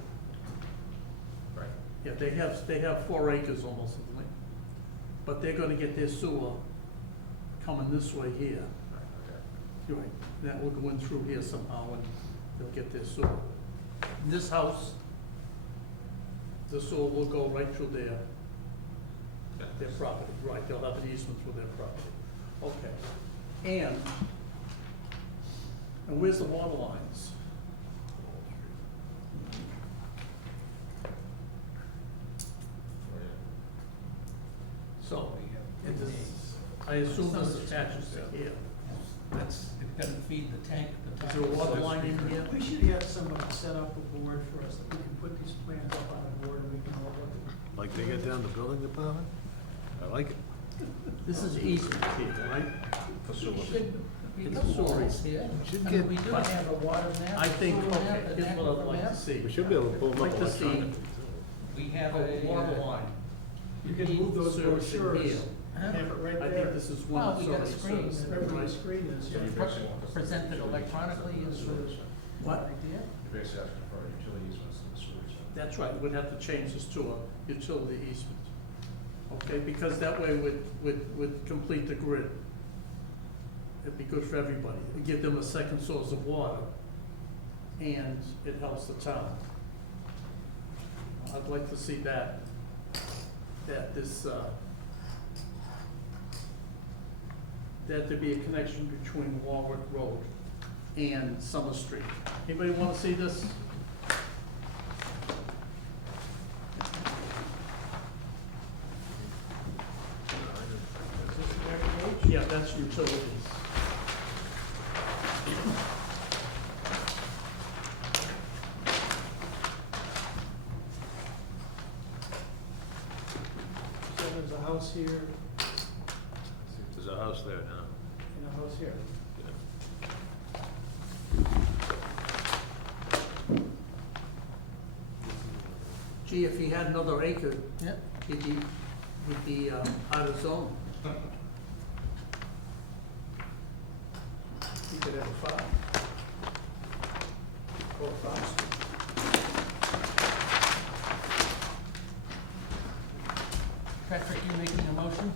Right. Yeah, they have 4 acres almost, I think. But they're gonna get their sewer coming this way here. Right, okay. You're right, that will go in through here somehow and they'll get their sewer. In this house, the sewer will go right through their property, right, they'll have an easement through their property. Okay, and where's the water lines? So, it is, I assume this attaches to here. That's, they've got to feed the tank at the Is top. there a water line in here? We should have someone set up a board for us, that we can put these plans up on a board, and we can all look at them. Like they get down the building department? I like it. This is easement here, right? For sewer. We It's got sewer. walls here. Should I mean, get- we do have a water map. I think, sewer map, okay, an here's what I'd aquifer like to map. see. We should be able to pull them up Like to see electronically. We have a water line. You can move those Service in brochures, here. have it right I there. think this is Well, one we that's got a already screen, serviced, Every right? screen is. So you're basically want this to be Presented utility electronically easement is to the the- sewer. What? idea. You're basically asking for utility easements to the sewer easement. That's right, we'd have to change this to a utility easement. Okay, because that way we'd complete the grid. It'd be good for everybody. It'd give them a second source of water, and it helps the town. I'd like to see that that there be a connection between Warwick Road and Summer Street. Anybody wanna see this? Yeah, that's utilities. So there's a house here There's a house there now. and a house here. Gee, if he had another acre, Yeah, he'd be out of zone. He could have a farm. Or a farm. Patrick, you making a motion?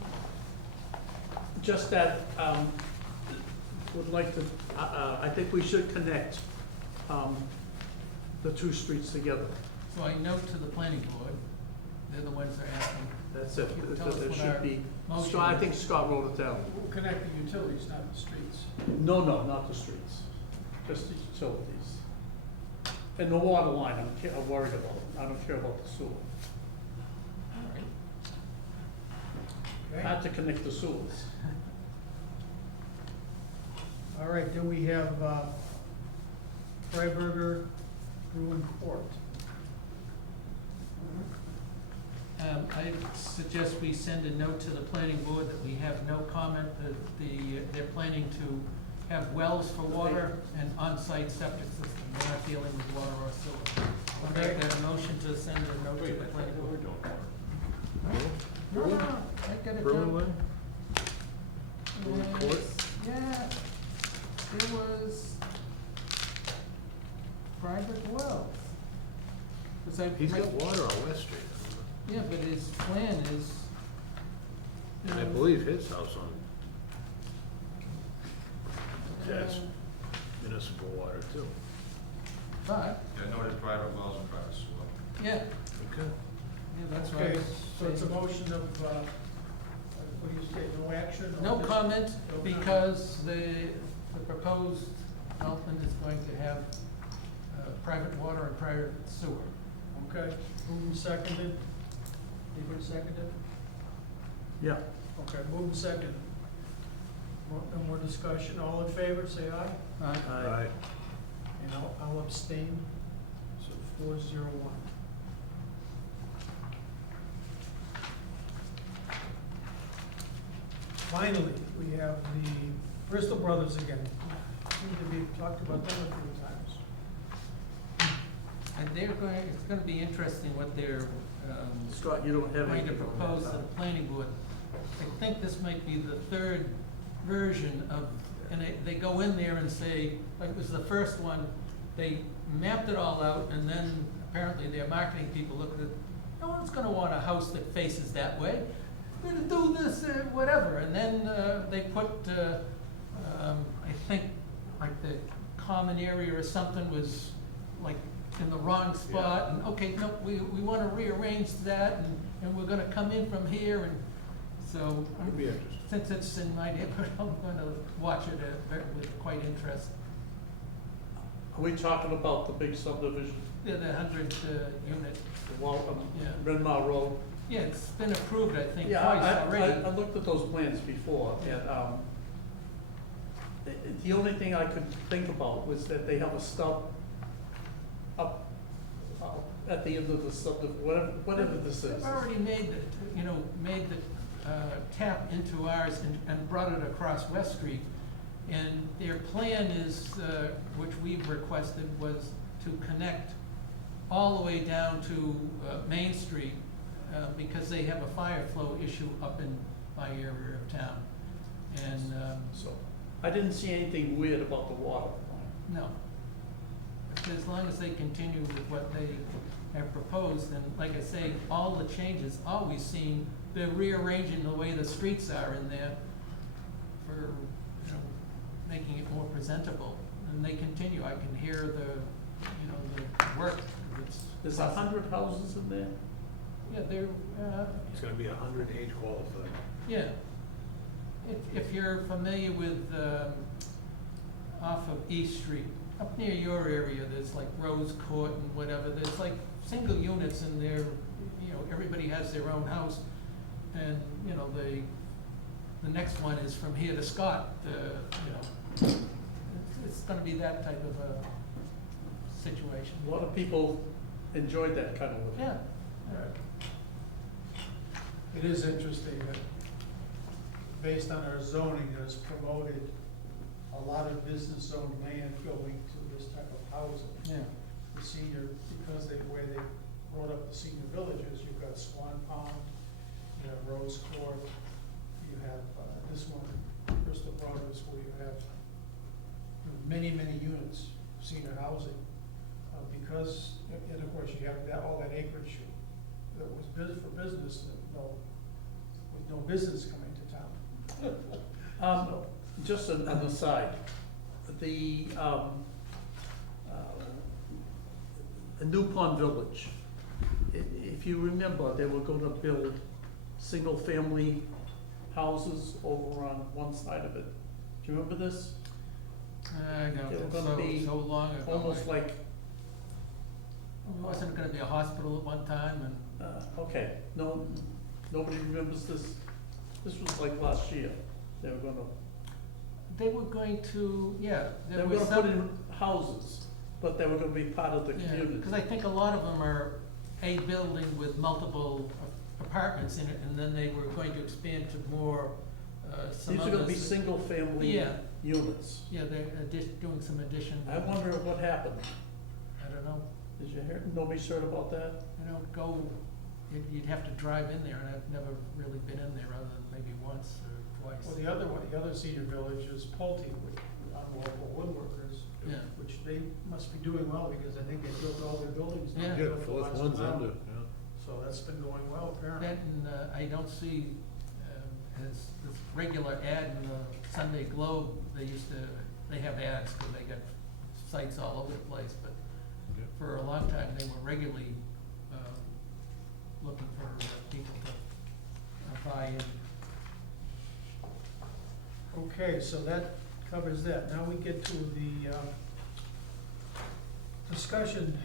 Just that, would like to, I think we should connect, the two streets together. So I note to the planning board, they're the ones that are asking. That's it. Tell us There what should our be, motion Scott, I is. think Scott wrote it down. We'll connect the utilities, not the streets. No, not the streets, just the utilities. And the water line, I'm worried about. I don't care about the sewer. All right. Okay? Hard to connect the sewers. All right, then we have Freiberger Bruin Court. I suggest we send a note to the planning board that we have no comment, that they're planning to have wells for water and on-site septic system. They're not dealing with water or sewer. I'll make that a motion to send a note to the planning We're board. doing water. No, I got it Berlin down. Way? Berlin Court? Yeah, it was private wells. 'Cause He's got water on West Street. Yeah, but his plan is. And I believe his house on, has municipal water too. But, Yeah, noted private wells and private sewer. yeah, Okay. yeah, that's right. Okay, so it's a motion of, what do you say, no action? or No just- comment, No comment. because the proposed development is going to have private water and private sewer. Okay, moved and seconded. Anybody seconded? Yeah. Okay, moved and seconded. No more discussion, all in favor, say aye. Aye. And I'll abstain, so 4-0-1. Finally, we have the Bristol Brothers again. Seem to be, talked about them a few times. And they're going, it's gonna be interesting what they're, Scott, you don't have going to anything on propose that. to the planning board. I think this might be the third version of, and they go in there and say, like, it was the first one, they mapped it all out, and then apparently their marketing people looked at, no one's gonna want a house that faces that way. We're gonna do this, whatever, and then, they put, I think, like the common area or something was like in the wrong spot, and, okay, no, we wanna rearrange that, and we're gonna come in from here, and so. It'll be interesting. Since it's in my neighborhood, I'm gonna watch it with quite interest. Are we talking about the big subdivision, The 100 unit, the Wal, Yeah. Bryn Mawr Road? yeah, it's been approved, I think, Yeah, twice I already. looked at those plans before, and, the only thing I could think about was that they have a stub up at the end of the whatever this is. They've already made the tap into ours and brought it across West Street. And their plan is, which we've requested, was to connect all the way down to Main Street, because they have a fire flow issue up in my area of town. And, So, I didn't see anything weird about the water line. no. As long as they continue with what they have proposed, and like I say, all the changes, always seen, they're rearranging the way the streets are in there for, making it more presentable. And they continue, I can hear the work, 'cause it's. There's 100 houses in there? Yeah, they're, It's gonna be 100 age qualified. yeah. if you're familiar with, off of East Street, up near your area, there's like Rose Court and whatever, there's like single units in there, you know, everybody has their own house. And, you know, the next one is from here to Scott, you know, it's gonna be that type of a situation. A lot of people enjoyed that kind of living. Yeah. It is interesting that, based on our zoning, it has promoted a lot of business-owned land going to this type of housing. Yeah. The senior, because they, where they brought up the senior villages, you've got Swan Pond, you have Rose Court, you have, this one, Crystal Brothers, where you have many, many units, of senior housing. Because, and of course, you have that, all that acreage that was for business, with no business coming to town. Just an aside, the New Pond Village, if you remember, they were gonna build single-family houses over on one side of it. Do you remember this? I know, They were it's gonna be so long ago. Almost like, Wasn't it gonna be a hospital at one time and? okay, no, nobody remembers this? This was like last year. They were gonna, They were going to, yeah, they there were was gonna put some, in houses, but they were gonna be part of the yeah, community. cause I think a lot of them are a building with multiple apartments in it, and then they were going to expand to more, some These others. are gonna be single-family Yeah, units. yeah, they're doing some addition. I wonder what happened. I don't know, Did you hear, nobody's heard about that? I don't go, you'd have to drive in there, and I've never really been in there other than maybe once or twice. Well, the other one, the other senior village is Pulte, with unlocal woodworkers, Yeah. which they must be doing well, because I think they built all their buildings. now. Yeah. They Yeah, built the fourth last one's one out. under, yeah. So that's been going well, apparently. That and, I don't see, as this regular ad in the Sunday Globe, they have ads, cause they got sites all over the place, but Yeah. for a long time, they were regularly, looking for people to buy in. Okay, so that covers that. Now we get to the, discussion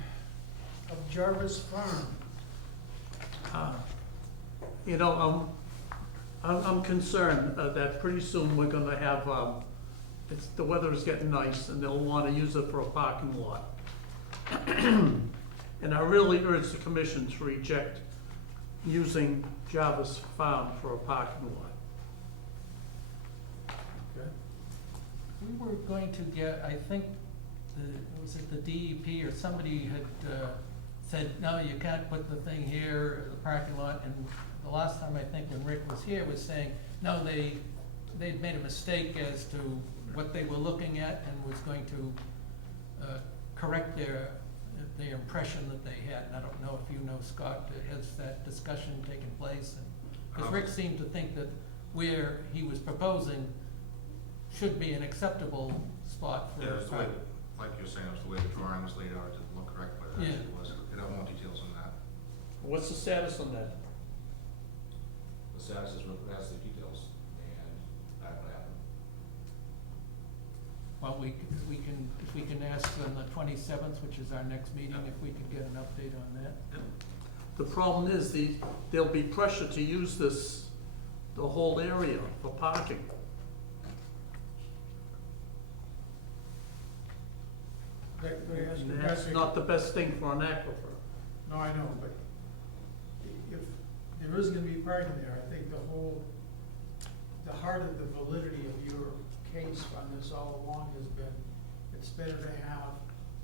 of Jarvis Farm. You know, I'm concerned that pretty soon we're gonna have, the weather is getting nice and they'll wanna use it for a parking lot. And I really urge the commission to reject using Jarvis Farm for a parking lot. Okay. We were going to get, I think, was it the DEP or somebody had, said, no, you can't put the thing here, the parking lot, and the last time, I think, when Rick was here, was saying, no, they'd made a mistake as to what they were looking at and was going to, correct their impression that they had, and I don't know if you know, Scott, has that discussion taken place? Because Rick seemed to think that where he was proposing should be an acceptable spot for. Yeah, it's the way, like you're saying, it's the way the drawing was laid out, it didn't look correct, but it actually was. It had more details on that. What's the status on that? The status is, it has the details, and that would happen. Well, if we can ask on the 27th, which is our next meeting, if we could get an update on that. The problem is there'll be pressure to use the whole area for parking. And that's not the best thing for an aquifer. No, I know, but if there is gonna be parking there, I think the heart of the validity of your case on this all along has been, it's better to have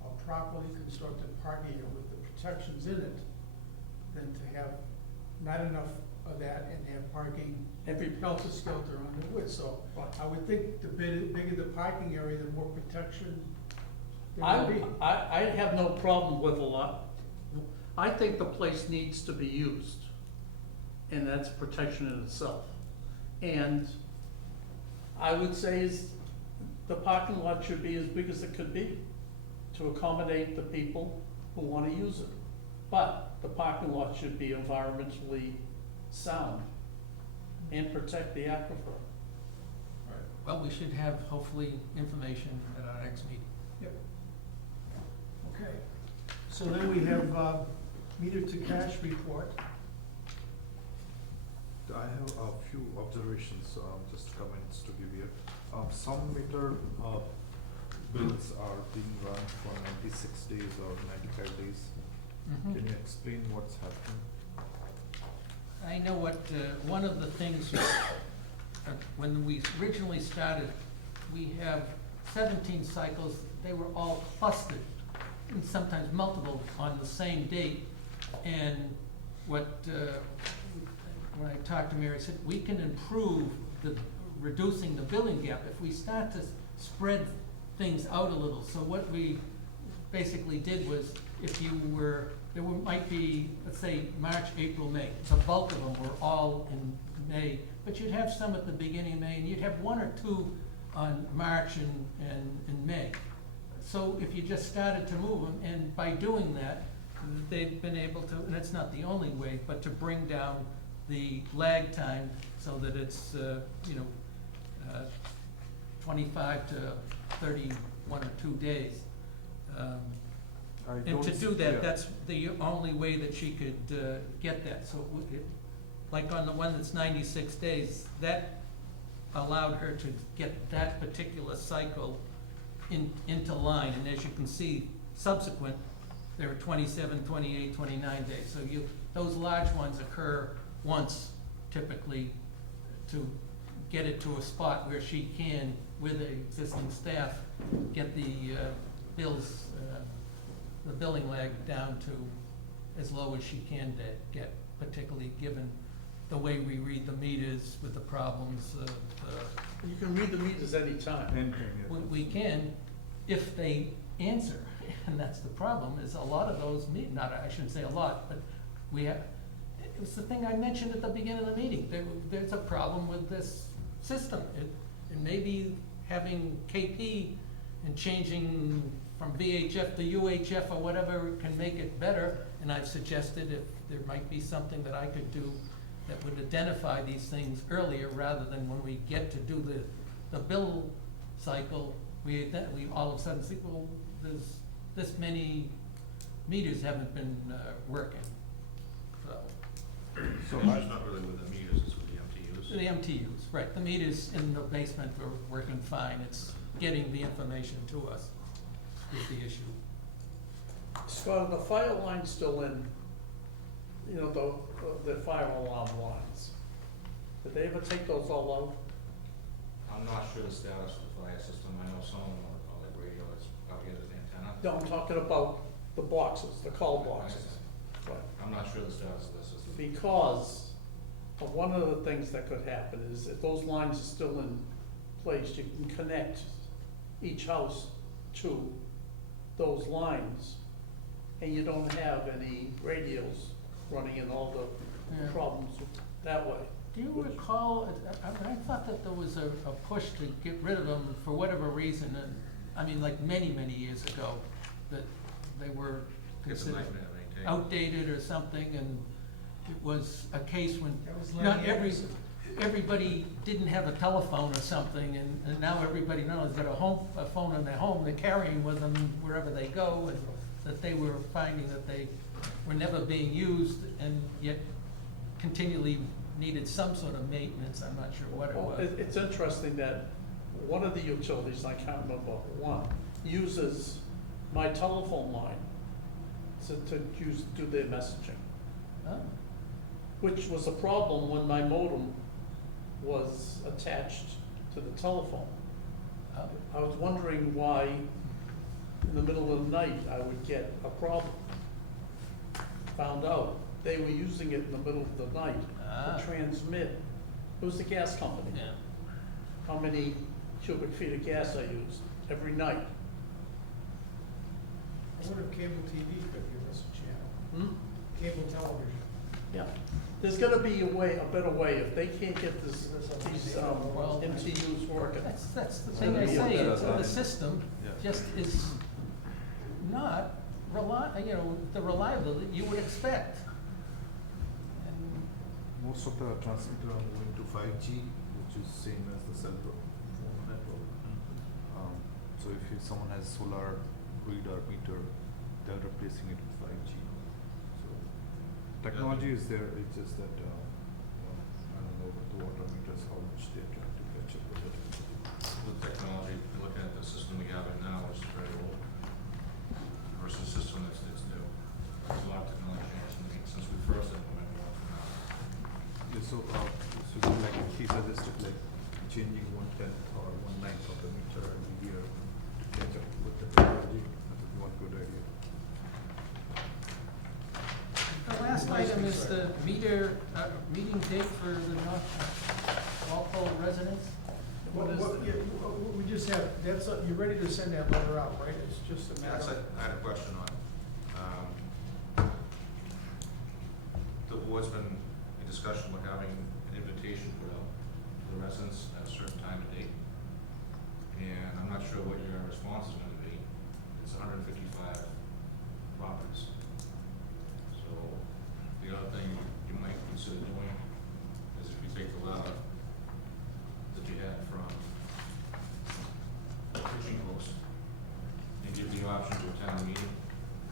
a properly constructed parking area with the protections in it than to have not enough of that and have parking helter-skelter on the wood. So I would think the bigger the parking area, the more protection there will be. I have no problem with a lot. I think the place needs to be used, and that's protection in itself. And I would say the parking lot should be as big as it could be to accommodate the people who wanna use it. But the parking lot should be environmentally sound and protect the aquifer. Well, we should have hopefully information at our next meeting. Yep. Okay, so then we have, meter to cash report. I have a few observations, just comments to give you. Some meter, bills are being run for 96 days or 95 days. Mhm. Can you explain what's happening? I know what, one of the things, when we originally started, we have 17 cycles, they were all clustered, and sometimes multiple on the same date. And what, when I talked to Mary, I said, we can improve reducing the billing gap if we start to spread things out a little. So what we basically did was, if you were, might be, let's say, March, April, May. The bulk of them were all in May, but you'd have some at the beginning of May, and you'd have one or two on March and May. So if you just started to move them, and by doing that, they've been able to, and it's not the only way, but to bring down the lag time so that it's, 25 to 31 or 2 days. I And don't to do see- that, yeah. that's the only way that she could get that. So like on the one that's 96 days, that allowed her to get that particular cycle into line. And as you can see, subsequent, there are 27, 28, 29 days. So those large ones occur once typically to get it to a spot where she can, with the existing staff, get the bills, the billing lag down to as low as she can get, particularly given the way we read the meters with the problems of, You can read the meters anytime. Anytime, yeah. we can, if they answer, and that's the problem, is a lot of those I shouldn't say a lot, but we have, it was the thing I mentioned at the beginning of the meeting, there's a problem with this system. And maybe having KP and changing from VHF to UHF or whatever can make it better, and I've suggested if there might be something that I could do that would identify these things earlier, rather than when we get to do the bill cycle, we all of a sudden see, well, there's this many meters haven't been working, so. So It's not really with the meters, it's with the MTUs. The MTUs, right, the meters in the basement are working fine, it's getting the information to us is the issue. Scott, are the fire lines still in, the fire alarm lines? Did they ever take those all out? I'm not sure the status of the fire system, I know some of them are like radio, it's out here as an antenna. No, I'm talking about the boxes, the call boxes. Right. I'm not sure the status of the system. Because of one of the things that could happen is if those lines are still in place, you can connect each house to those lines, and you don't have any radios running in all the Yeah. problems that way. Do you recall, I thought that there was a push to get rid of them for whatever reason, and, I mean, like many, many years ago, that they were It's a considered nightmare to maintain. outdated or something, and it was a case when That was not Lenny Anderson. everybody didn't have a telephone or something, and now everybody knows they've got a phone in their home, they're carrying with them wherever they go, and that they were finding that they were never being used, and yet continually needed some sort of maintenance, I'm not sure what it Well, was. it's interesting that one of the utilities, I can't remember one, uses my telephone line to do their messaging, Oh, which was a problem when my modem was attached to the telephone. oh, I was wondering why in the middle of the night I would get a problem. Found out they were using it in the middle of the night Ah. to transmit. It was the gas company. yeah. How many cubic feet of gas I used every night. I wonder if cable TV could give us a channel, Hmm? cable television. Yeah. There's gotta be a better way. If they can't get these Well- MTUs working. That's the It's thing gonna I be say, better it's, the than- system Yeah. just is not the reliability you would expect. And Most of the transmitter are moving to 5G, which is same as the cell phone So if someone has solar reader meter, they're replacing it with 5G. So technology is there, it's just that, I don't know about the water meters, how much they're trying to catch up with it. The technology, if you're looking at the system we have right now, which is very old, versus the system that's new. There's a lot of technology changes since we first implemented one to now. Yeah, so like he suggested, like changing 1/10 or 1/9 of the meter every year to catch up with the technology. That would be one good idea. The last item is the meeting date for the Walpole residents. What is the- We just have, you're ready to send that letter out, right? It's just a Yeah, matter I had a question on, the board's been in discussion with having an invitation put out to the residents at a certain time and date. And I'm not sure what your response is gonna be. It's 155 properties. So the other thing you might consider doing is if you take the letter that you had from Pitching Post and give the option to attend the meeting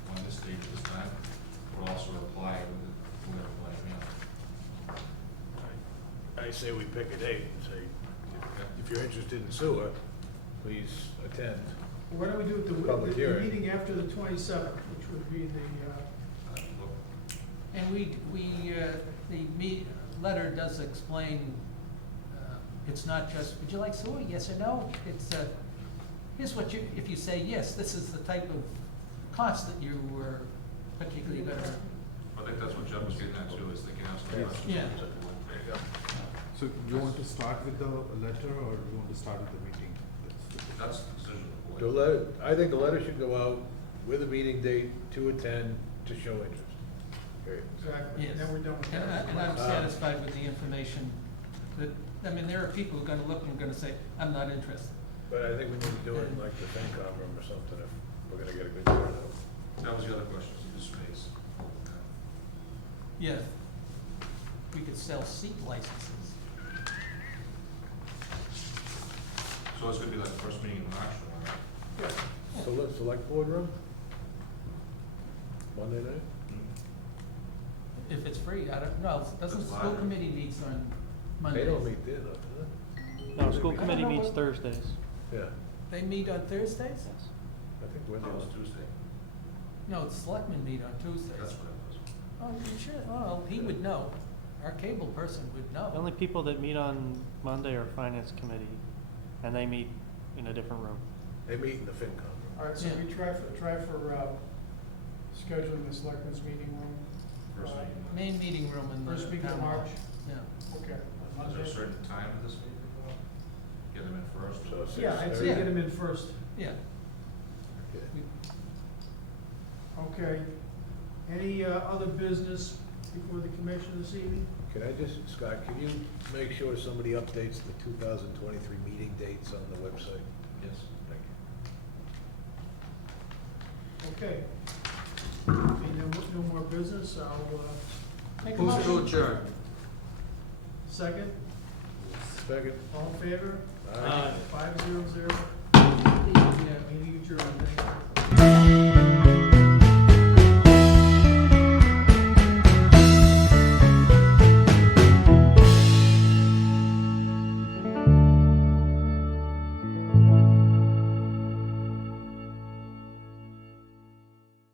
on this date at this time, or also reply with whoever by email. I say we pick a date and say, if you're interested in sewer, please attend. Why don't we do it Public the hearing. meeting after the 27th, which would be the, Look, And the letter does explain, it's not just, would you like sewer, yes or no? It's, here's what you, if you say yes, this is the type of cost that you were particularly gonna. I think that's what Jeff was getting at too, is they can ask the questions. Yeah. There you go. So do you want to start with the letter or do you want to start with the meeting? That's the decision of the The board. letter, I think the letter should go out with a meeting date to attend to show interest. Period. exactly, Yes. and then we're done with that. And I'm satisfied with the information that, I mean, there are people who are gonna look and gonna say, I'm not interested. But I think we need to do it in like the FinCom room or something if we're gonna get a good turnout. That was the other question, is the space. Yeah. We could sell seat licenses. So it's gonna be like the first meeting in March, right? Yeah. So let's select board room? Monday night? If it's free, I don't, no, doesn't That's school fine. committee meets on Mondays? They don't meet there though, do No, school I don't committee know meets what- Thursdays. they? Yeah, They meet on Thursdays? I think we're That was Tuesday. No, it's selectmen meet on Tuesdays. That's what it was. Oh, you sure? Well, he would know. Our cable person would know. The only people that meet on Monday are finance committee, and they meet in a different room. They meet in the FinCom room. All right, so Yeah. we try for scheduling the selectmen's meeting room. First meeting. Main meeting room in the First week of town hall. March. Yeah. Okay. Is there a certain time of this meeting? Get them in first? So it's Yeah, I'd say 6:30. get them in first. Yeah. Okay. We- Okay. Any other business before the commission this evening? Can I just, Scott, can you make sure somebody updates the 2023 meeting dates on the website? Yes. Thank you. Okay. Being no more business, I'll, Make a motion. adjourn. second, Second? all in favor? Aye. 500.